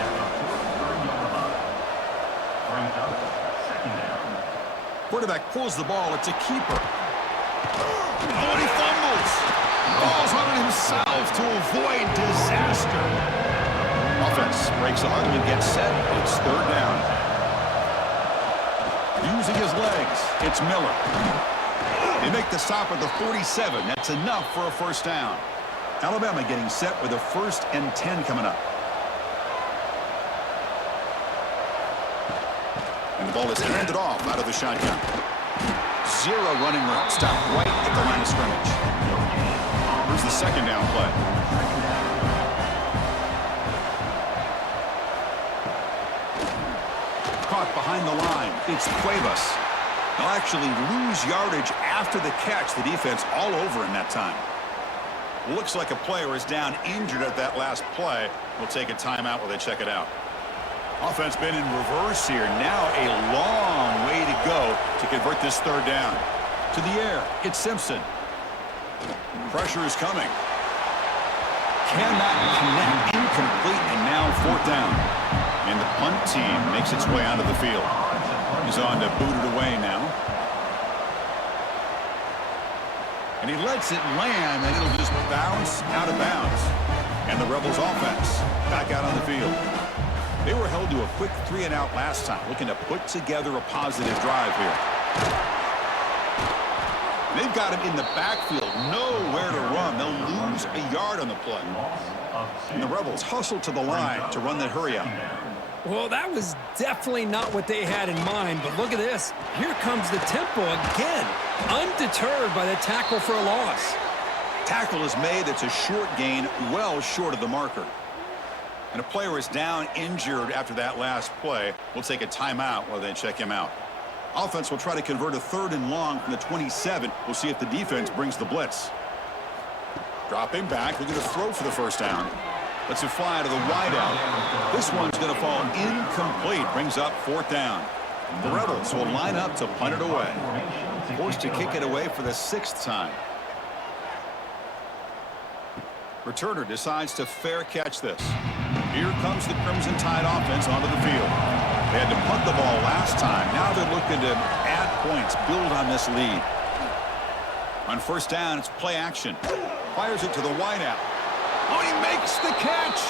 Quarterback pulls the ball. It's a keeper. Oh, and he fumbles. Falls on it himself to avoid disaster. Offense breaks the huddle and gets set. It's third down. Using his legs, it's Miller. They make the stop at the 47. That's enough for a first down. Alabama getting set with a 1st and 10 coming up. And the ball is handed off out of the shotgun. Zero running room. Stop right at the line of scrimmage. Here's the second down play. Caught behind the line. It's Cuevas. They'll actually lose yardage after the catch. The defense all over in that time. Looks like a player is down injured at that last play. We'll take a timeout while they check it out. Offense been in reverse here. Now a long way to go to convert this third down. To the air, it's Simpson. Pressure is coming. Cannot connect. Incomplete, and now fourth down. And the punt team makes its way onto the field. He's on to boot it away now. And he lets it land, and it'll just bounce out of bounds. And the Rebels offense back out on the field. They were held to a quick 3-and-out last time, looking to put together a positive drive here. They've got him in the backfield, nowhere to run. They'll lose a yard on the play. And the Rebels hustle to the line to run that hurry out. Well, that was definitely not what they had in mind, but look at this. Here comes the tempo again, undeterred by the tackle for a loss. Tackle is made. It's a short gain, well short of the marker. And a player is down injured after that last play. We'll take a timeout while they check him out. Offense will try to convert a 3rd and long from the 27. We'll see if the defense brings the blitz. Dropping back, looking to throw for the first down. Lets it fly to the wideout. This one's going to fall incomplete. Brings up fourth down. The Rebels will line up to punt it away. Forced to kick it away for the 6th time. Returner decides to fair catch this. Here comes the Crimson Tide offense onto the field. They had to punt the ball last time. Now they're looking to add points, build on this lead. On first down, it's play action. Fires it to the wideout. Oh, he makes the catch.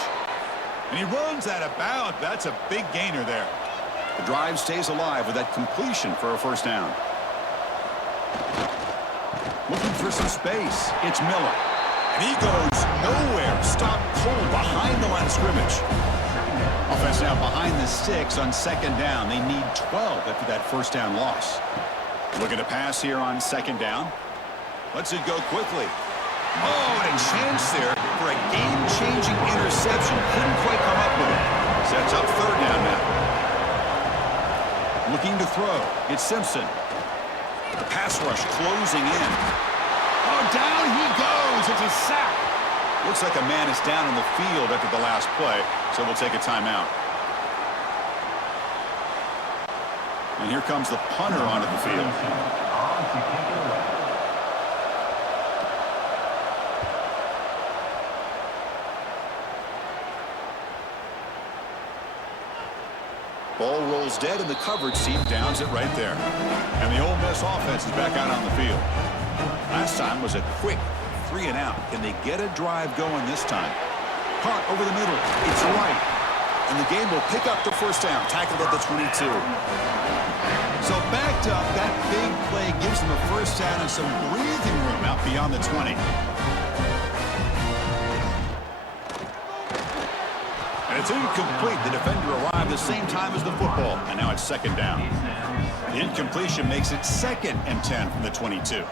And he runs out of bounds. That's a big gainer there. The drive stays alive with that completion for a first down. Looking for some space. It's Miller. And he goes nowhere. Stop cold behind the line of scrimmage. Offense now behind the 6 on second down. They need 12 after that first down loss. Looking to pass here on second down. Lets it go quickly. Oh, and a chance there for a game-changing interception. Couldn't quite come up with it. Sets up third down now. Looking to throw. It's Simpson. The pass rush closing in. Oh, down he goes. It's a sack. Looks like a man is down in the field after the last play, so we'll take a timeout. And here comes the punter onto the field. Ball rolls dead, and the coverage team downs it right there. And the Ole Miss offense is back out on the field. Last time was a quick 3-and-out. Can they get a drive going this time? Caught over the middle. It's right. And the game will pick up the first down. Tackled at the 22. So backed up, that big play gives them a first down and some breathing room out beyond the 20. And it's incomplete. The defender arrived the same time as the football. And now it's second down. The incompletion makes it 2nd and 10 from the 22.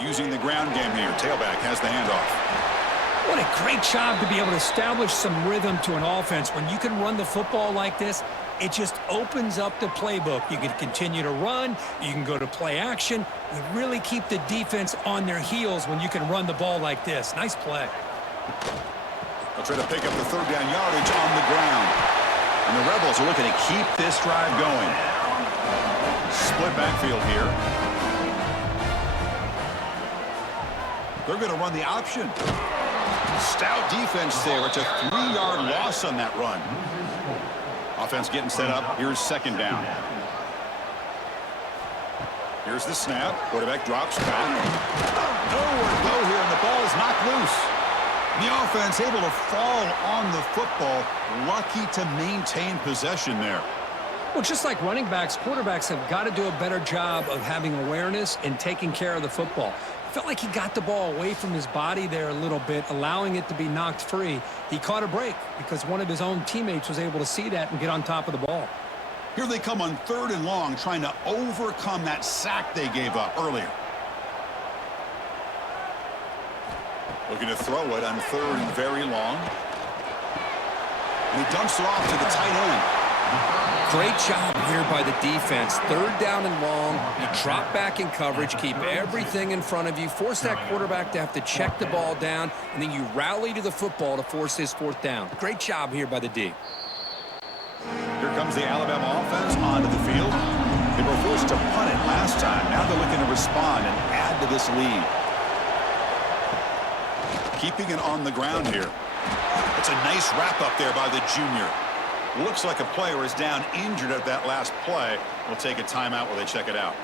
Using the ground game here. Tailback has the handoff. What a great job to be able to establish some rhythm to an offense. When you can run the football like this, it just opens up the playbook. You can continue to run. You can go to play action. You really keep the defense on their heels when you can run the ball like this. Nice play. They'll try to pick up the third down yardage on the ground. And the Rebels are looking to keep this drive going. Split backfield here. They're going to run the option. Stout defense there. It's a 3-yard loss on that run. Offense getting set up. Here's second down. Here's the snap. Quarterback drops back. Nowhere to go here, and the ball is knocked loose. The offense able to fall on the football. Lucky to maintain possession there. Well, just like running backs, quarterbacks have got to do a better job of having awareness and taking care of the football. I felt like he got the ball away from his body there a little bit, allowing it to be knocked free. He caught a break because one of his own teammates was able to see that and get on top of the ball. Here they come on 3rd and long, trying to overcome that sack they gave up earlier. Looking to throw it on 3rd and very long. And he dumps it off to the tight end. Great job here by the defense. 3rd down and long. You drop back in coverage, keep everything in front of you, force that quarterback to have to check the ball down, and then you rally to the football to force his 4th down. Great job here by the D. Here comes the Alabama offense onto the field. They were forced to punt it last time. Now they're looking to respond and add to this lead. Keeping it on the ground here. It's a nice wrap up there by the junior. Looks like a player is down injured at that last play. We'll take a timeout while they check it out.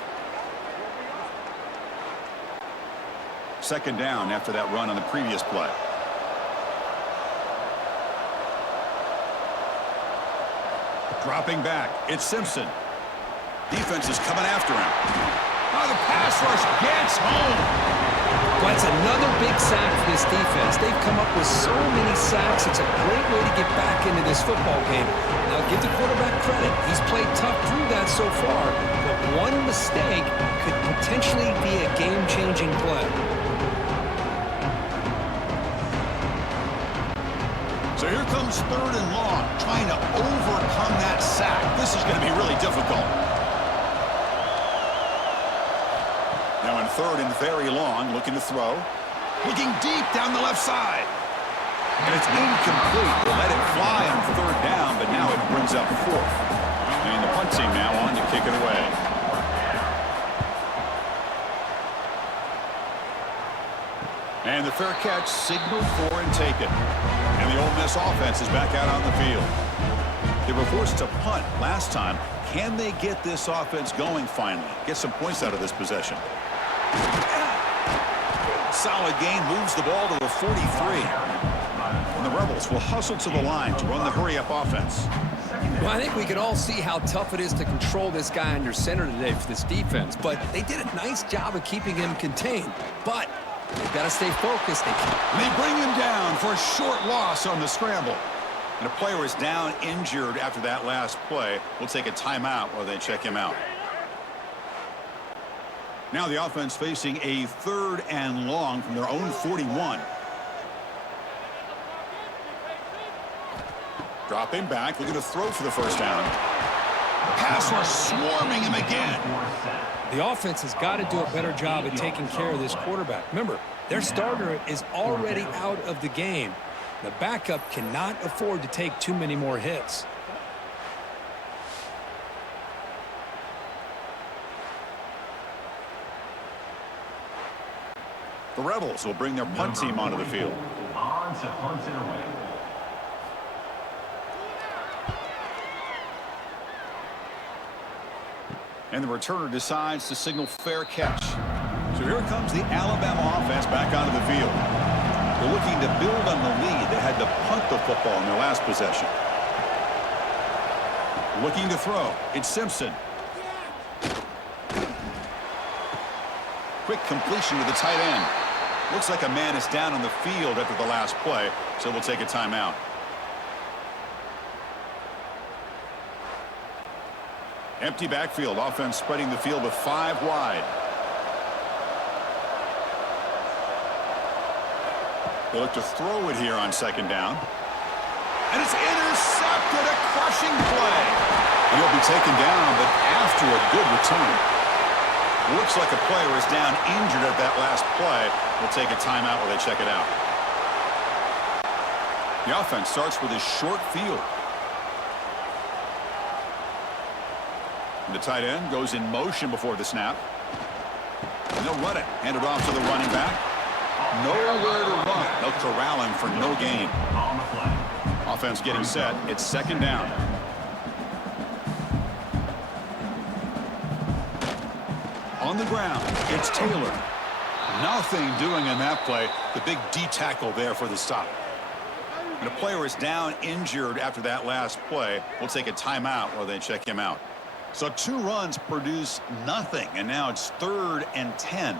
Second down after that run on the previous play. Dropping back, it's Simpson. Defense is coming after him. Oh, the pass rush gets home. Well, that's another big sack for this defense. They've come up with so many sacks. It's a great way to get back into this football game. Now, give the quarterback credit. He's played tough through that so far. But one mistake could potentially be a game-changing play. So here comes 3rd and long, trying to overcome that sack. This is going to be really difficult. Now in 3rd and very long, looking to throw. Looking deep down the left side. And it's incomplete. They let it fly on 3rd down, but now it brings up 4th. And the punt team now on to kick it away. And the fair catch signaled for and taken. And the Ole Miss offense is back out on the field. They were forced to punt last time. Can they get this offense going finally? Get some points out of this possession. Solid gain, moves the ball to the 43. And the Rebels will hustle to the line to run the hurry-up offense. Well, I think we can all see how tough it is to control this guy under center today for this defense. But they did a nice job of keeping him contained. But they've got to stay focused. They bring him down for a short loss on the scramble. And a player is down injured after that last play. We'll take a timeout while they check him out. Now the offense facing a 3rd and long from their own 41. Dropping back, looking to throw for the 1st down. Pass rush swarming him again. The offense has got to do a better job at taking care of this quarterback. Remember, their starter is already out of the game. The backup cannot afford to take too many more hits. The Rebels will bring their punt team onto the field. On to punt it away. And the returner decides to signal fair catch. So here comes the Alabama offense back onto the field. They're looking to build on the lead. They had to punt the football in their last possession. Looking to throw. It's Simpson. Quick completion to the tight end. Looks like a man is down on the field after the last play, so we'll take a timeout. Empty backfield. Offense spreading the field with 5 wide. They look to throw it here on 2nd down. And it's intercepted. A crushing play. And he'll be taken down, but after a good return. Looks like a player is down injured at that last play. We'll take a timeout while they check it out. The offense starts with a short field. And the tight end goes in motion before the snap. And they'll run it. Hand it off to the running back. Nowhere to run. They'll corral him for no gain. On the play. Offense getting set. It's second down. On the ground, it's Taylor. Nothing doing in that play. The big D tackle there for the stop. And a player is down injured after that last play. We'll take a timeout while they check him out. So 2 runs produce nothing, and now it's 3rd and 10.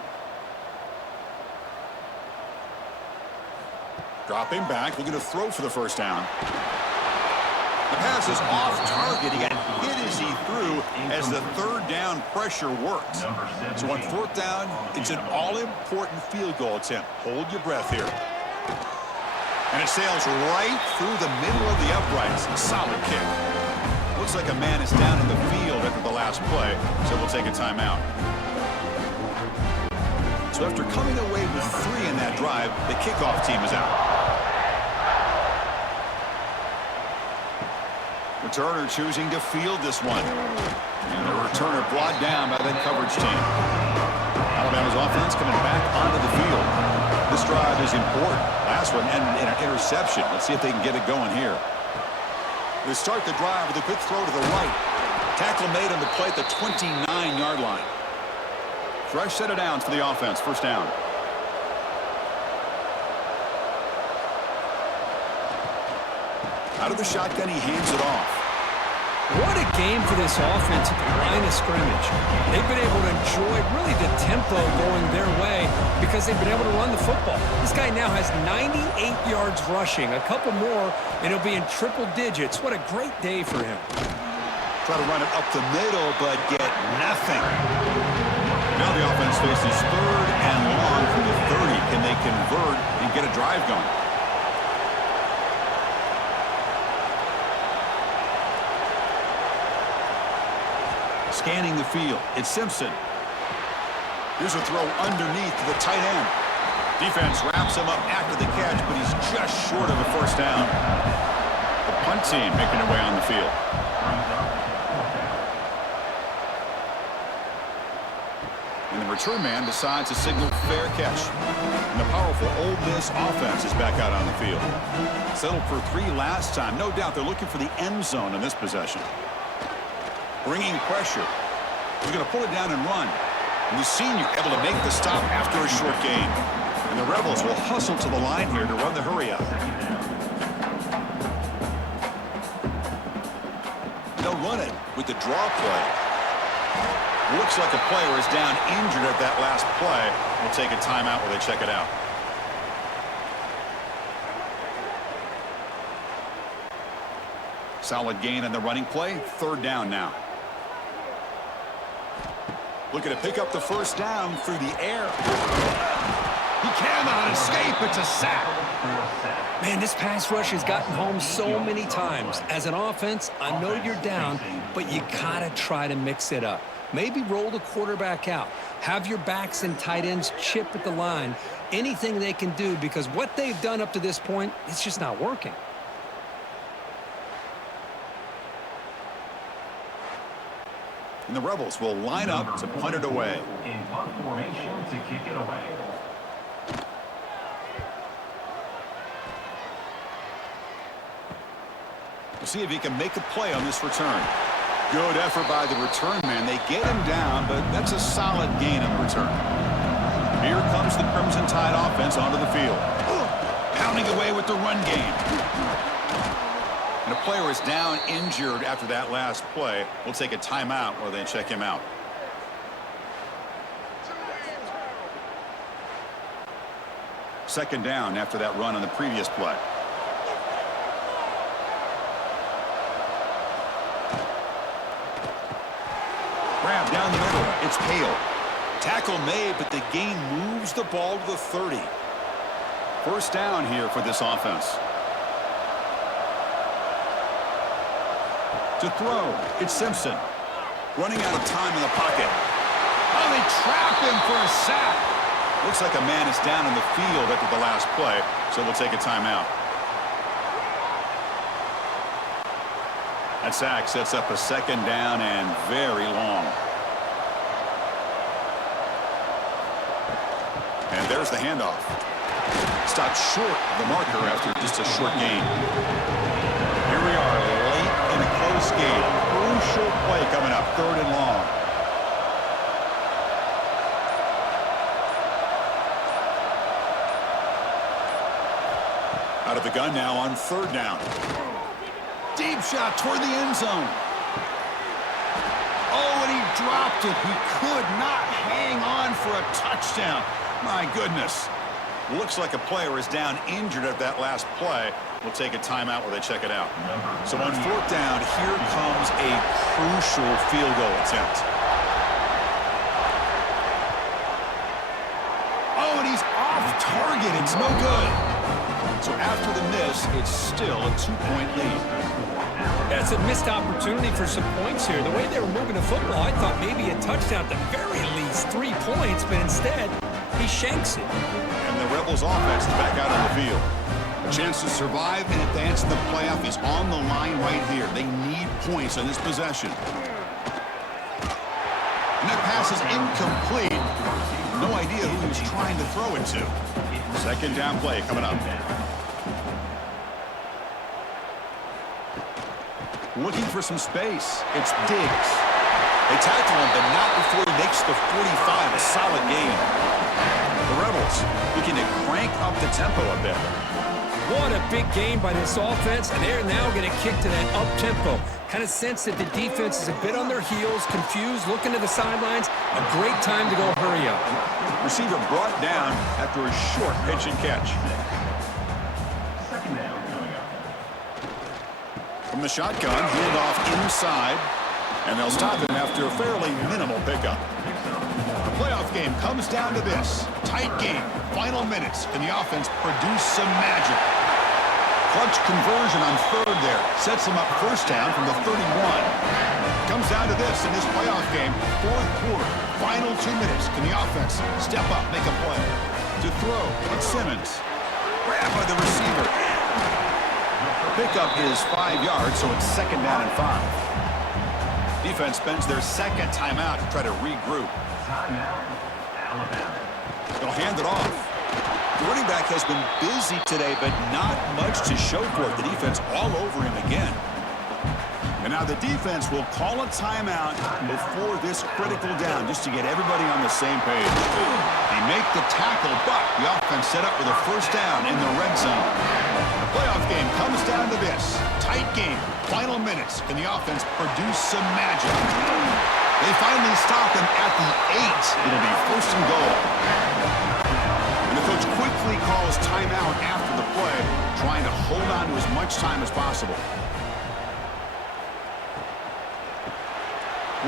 Dropping back, looking to throw for the first down. The pass is off target. He got hit as he threw as the 3rd down pressure worked. So on 4th down, it's an all-important field goal attempt. Hold your breath here. And it sails right through the middle of the uprights. Solid kick. Looks like a man is down in the field after the last play, so we'll take a timeout. So after coming away with 3 in that drive, the kickoff team is out. Returner choosing to field this one. And the returner brought down by that coverage team. Alabama's offense coming back onto the field. This drive is important. Last one ended in an interception. Let's see if they can get it going here. They start the drive with a quick throw to the right. Tackle made on the play at the 29-yard line. Fresh set of downs for the offense. First down. Out of the shotgun, he hands it off. What a game for this offense at the line of scrimmage. They've been able to enjoy really the tempo going their way because they've been able to run the football. This guy now has 98 yards rushing, a couple more, and he'll be in triple digits. What a great day for him. Try to run it up the middle, but get nothing. Now the offense faces 3rd and long from the 30. Can they convert and get a drive going? Scanning the field, it's Simpson. Here's a throw underneath to the tight end. Defense wraps him up after the catch, but he's just short of a first down. The punt team making their way on the field. And the return man decides to signal fair catch. And the powerful Ole Miss offense is back out on the field. Settled for 3 last time. No doubt they're looking for the end zone in this possession. Bringing pressure. He's going to pull it down and run. And the senior able to make the stop after a short gain. And the Rebels will hustle to the line here to run the hurry up. They'll run it with the draw play. Looks like a player is down injured at that last play. We'll take a timeout while they check it out. Solid gain on the running play. 3rd down now. Looking to pick up the first down through the air. He cannot escape. It's a sack. Man, this pass rush has gotten home so many times. As an offense, I know you're down, but you gotta try to mix it up. Maybe roll the quarterback out. Have your backs and tight ends chip at the line. Anything they can do, because what they've done up to this point, it's just not working. And the Rebels will line up to punt it away. In punt formation to kick it away. We'll see if he can make a play on this return. Good effort by the return man. They get him down, but that's a solid gain on the return. Here comes the Crimson Tide offense onto the field. Pounding away with the run game. And a player is down injured after that last play. We'll take a timeout while they check him out. Second down after that run on the previous play. Grab down the middle. It's Hale. Tackle made, but the gain moves the ball to the 30. First down here for this offense. To throw, it's Simpson. Running out of time in the pocket. Oh, they trap him for a sack. Looks like a man is down in the field after the last play, so we'll take a timeout. That sack sets up a second down and very long. And there's the handoff. Stopped short of the marker after just a short gain. Here we are, late in a close game. Crucial play coming up, 3rd and long. Out of the gun now on 3rd down. Deep shot toward the end zone. Oh, and he dropped it. He could not hang on for a touchdown. My goodness. Looks like a player is down injured at that last play. We'll take a timeout while they check it out. So on 4th down, here comes a crucial field goal attempt. Oh, and he's off target. It's no good. So after the miss, it's still a 2-point lead. That's a missed opportunity for some points here. The way they were moving the football, I thought maybe a touchdown, at the very least 3 points, but instead, he shanks it. And the Rebels offense is back out on the field. A chance to survive and advance to the playoff is on the line right here. They need points on this possession. And that pass is incomplete. No idea who he was trying to throw it to. 2nd down play coming up. Looking for some space. It's Diggs. They tackle him, but not before he makes the 45. A solid gain. The Rebels looking to crank up the tempo a bit. What a big game by this offense, and they're now going to kick to that up-tempo. Kind of sense that the defense is a bit on their heels, confused, looking to the sidelines. A great time to go hurry up. Receiver brought down after a short pitch and catch. From the shotgun, hand off inside, and they'll stop him after a fairly minimal pickup. The playoff game comes down to this. Tight game, final minutes, and the offense produce some magic. Clutch conversion on 3rd there. Sets him up 1st down from the 31. Comes down to this in this playoff game. 4th quarter, final 2 minutes. Can the offense step up, make a play? To throw, it's Simmons. Grabbed by the receiver. Pickup is 5 yards, so it's 2nd down and 5. Defense spends their 2nd timeout to try to regroup. They'll hand it off. The running back has been busy today, but not much to show for it. The defense all over him again. And now the defense will call a timeout before this critical down, just to get everybody on the same page. They make the tackle, but the offense set up with a 1st down in the red zone. The playoff game comes down to this. Tight game, final minutes. Can the offense produce some magic? They finally stop him at the 8. It'll be 1st and goal. And the coach quickly calls timeout after the play, trying to hold on to as much time as possible.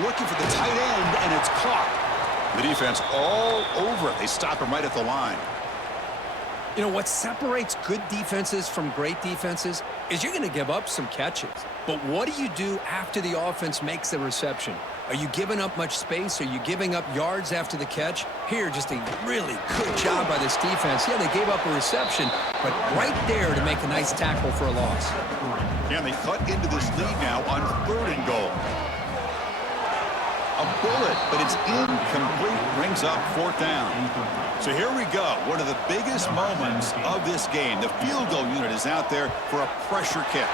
Looking for the tight end, and it's caught. The defense all over it. They stop him right at the line. You know, what separates good defenses from great defenses is you're going to give up some catches. But what do you do after the offense makes the reception? Are you giving up much space? Are you giving up yards after the catch? Here, just a really good job by this defense. Yeah, they gave up a reception, but right there to make a nice tackle for a loss. Yeah, they cut into this lead now on 3rd and goal. A bullet, but it's incomplete, brings up 4th down. So here we go, one of the biggest moments of this game. The field goal unit is out there for a pressure kick.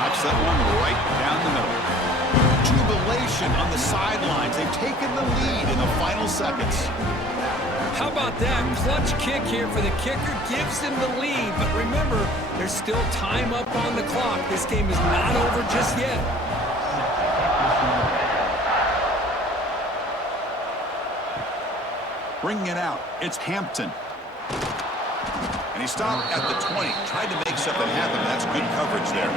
Knocks that one right down the middle. Jubilation on the sidelines. They've taken the lead in the final seconds. How about that? Clutch kick here for the kicker. Gives them the lead. But remember, there's still time up on the clock. This game is not over just yet. Bringing it out, it's Hampton. And he stopped at the 20, tried to make something happen. That's good coverage there.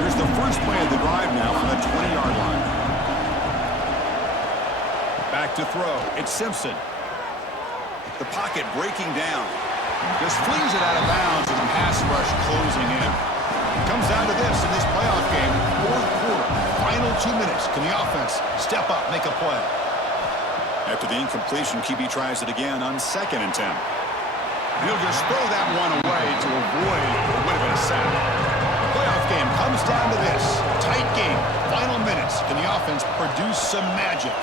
Here's the first play of the drive now from the 20-yard line. Back to throw, it's Simpson. The pocket breaking down. Just flings it out of bounds with the pass rush closing in. Comes down to this in this playoff game, 4th quarter, final 2 minutes. Can the offense step up, make a play? After the incompletion, QB tries it again on 2nd and 10. He'll just throw that one away to avoid what would have been a sack. The playoff game comes down to this. Tight game, final minutes. Can the offense produce some magic?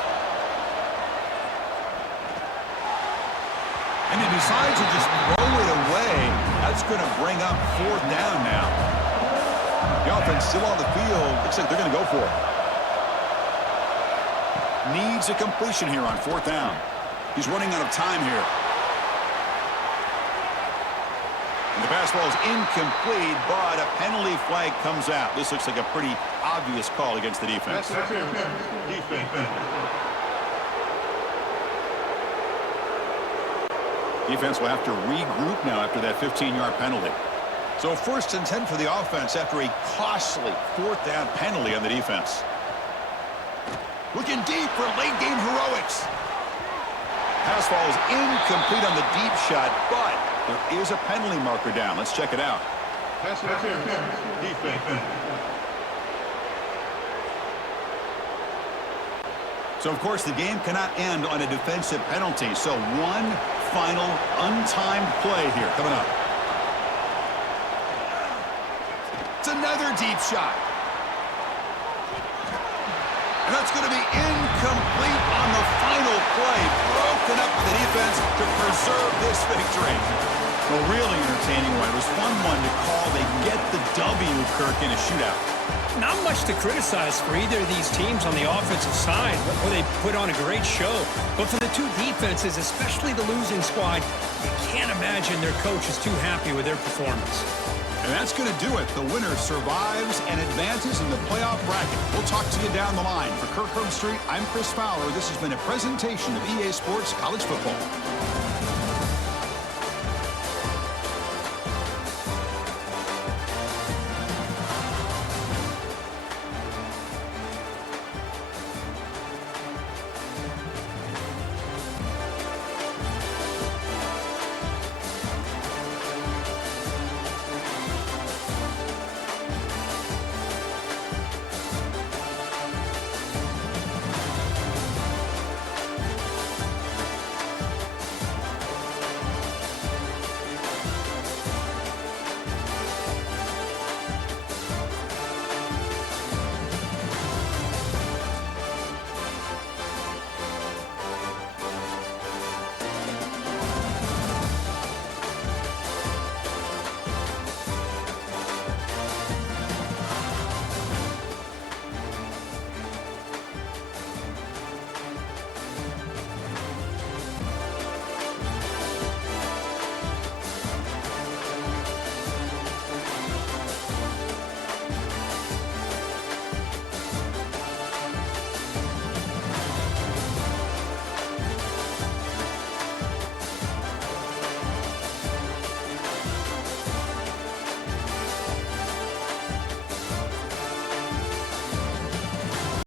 decides to just throw it away. That's going to bring up 4th down now. The offense still on the field. Looks like they're going to go for it. Needs a completion here on 4th down. He's running out of time here. And the pass ball is incomplete, but a penalty flag comes out. This looks like a pretty obvious call against the defense. Defense will have to regroup now after that 15-yard penalty. So 1st and 10 for the offense after a costly 4th down penalty on the defense. Looking deep for late-game heroics. Pass ball is incomplete on the deep shot, but there is a penalty marker down. Let's check it out. So, of course, the game cannot end on a defensive penalty. So one final untimed play here coming up. It's another deep shot. And that's going to be incomplete on the final play. Broken up by the defense to preserve this victory. Well, really entertaining one. It was fun one to call. They get the W, Kirk, in a shootout. Not much to criticize for either of these teams on the offensive side, where they put on a great show. But for the two defenses, especially the losing squad, you can't imagine their coach is too happy with their performance. And that's going to do it. The winner survives and advances in the playoff bracket. We'll talk to you down the line. For Kirk Herbstreit, I'm Chris Fowler. This has been a presentation of EA Sports College Football.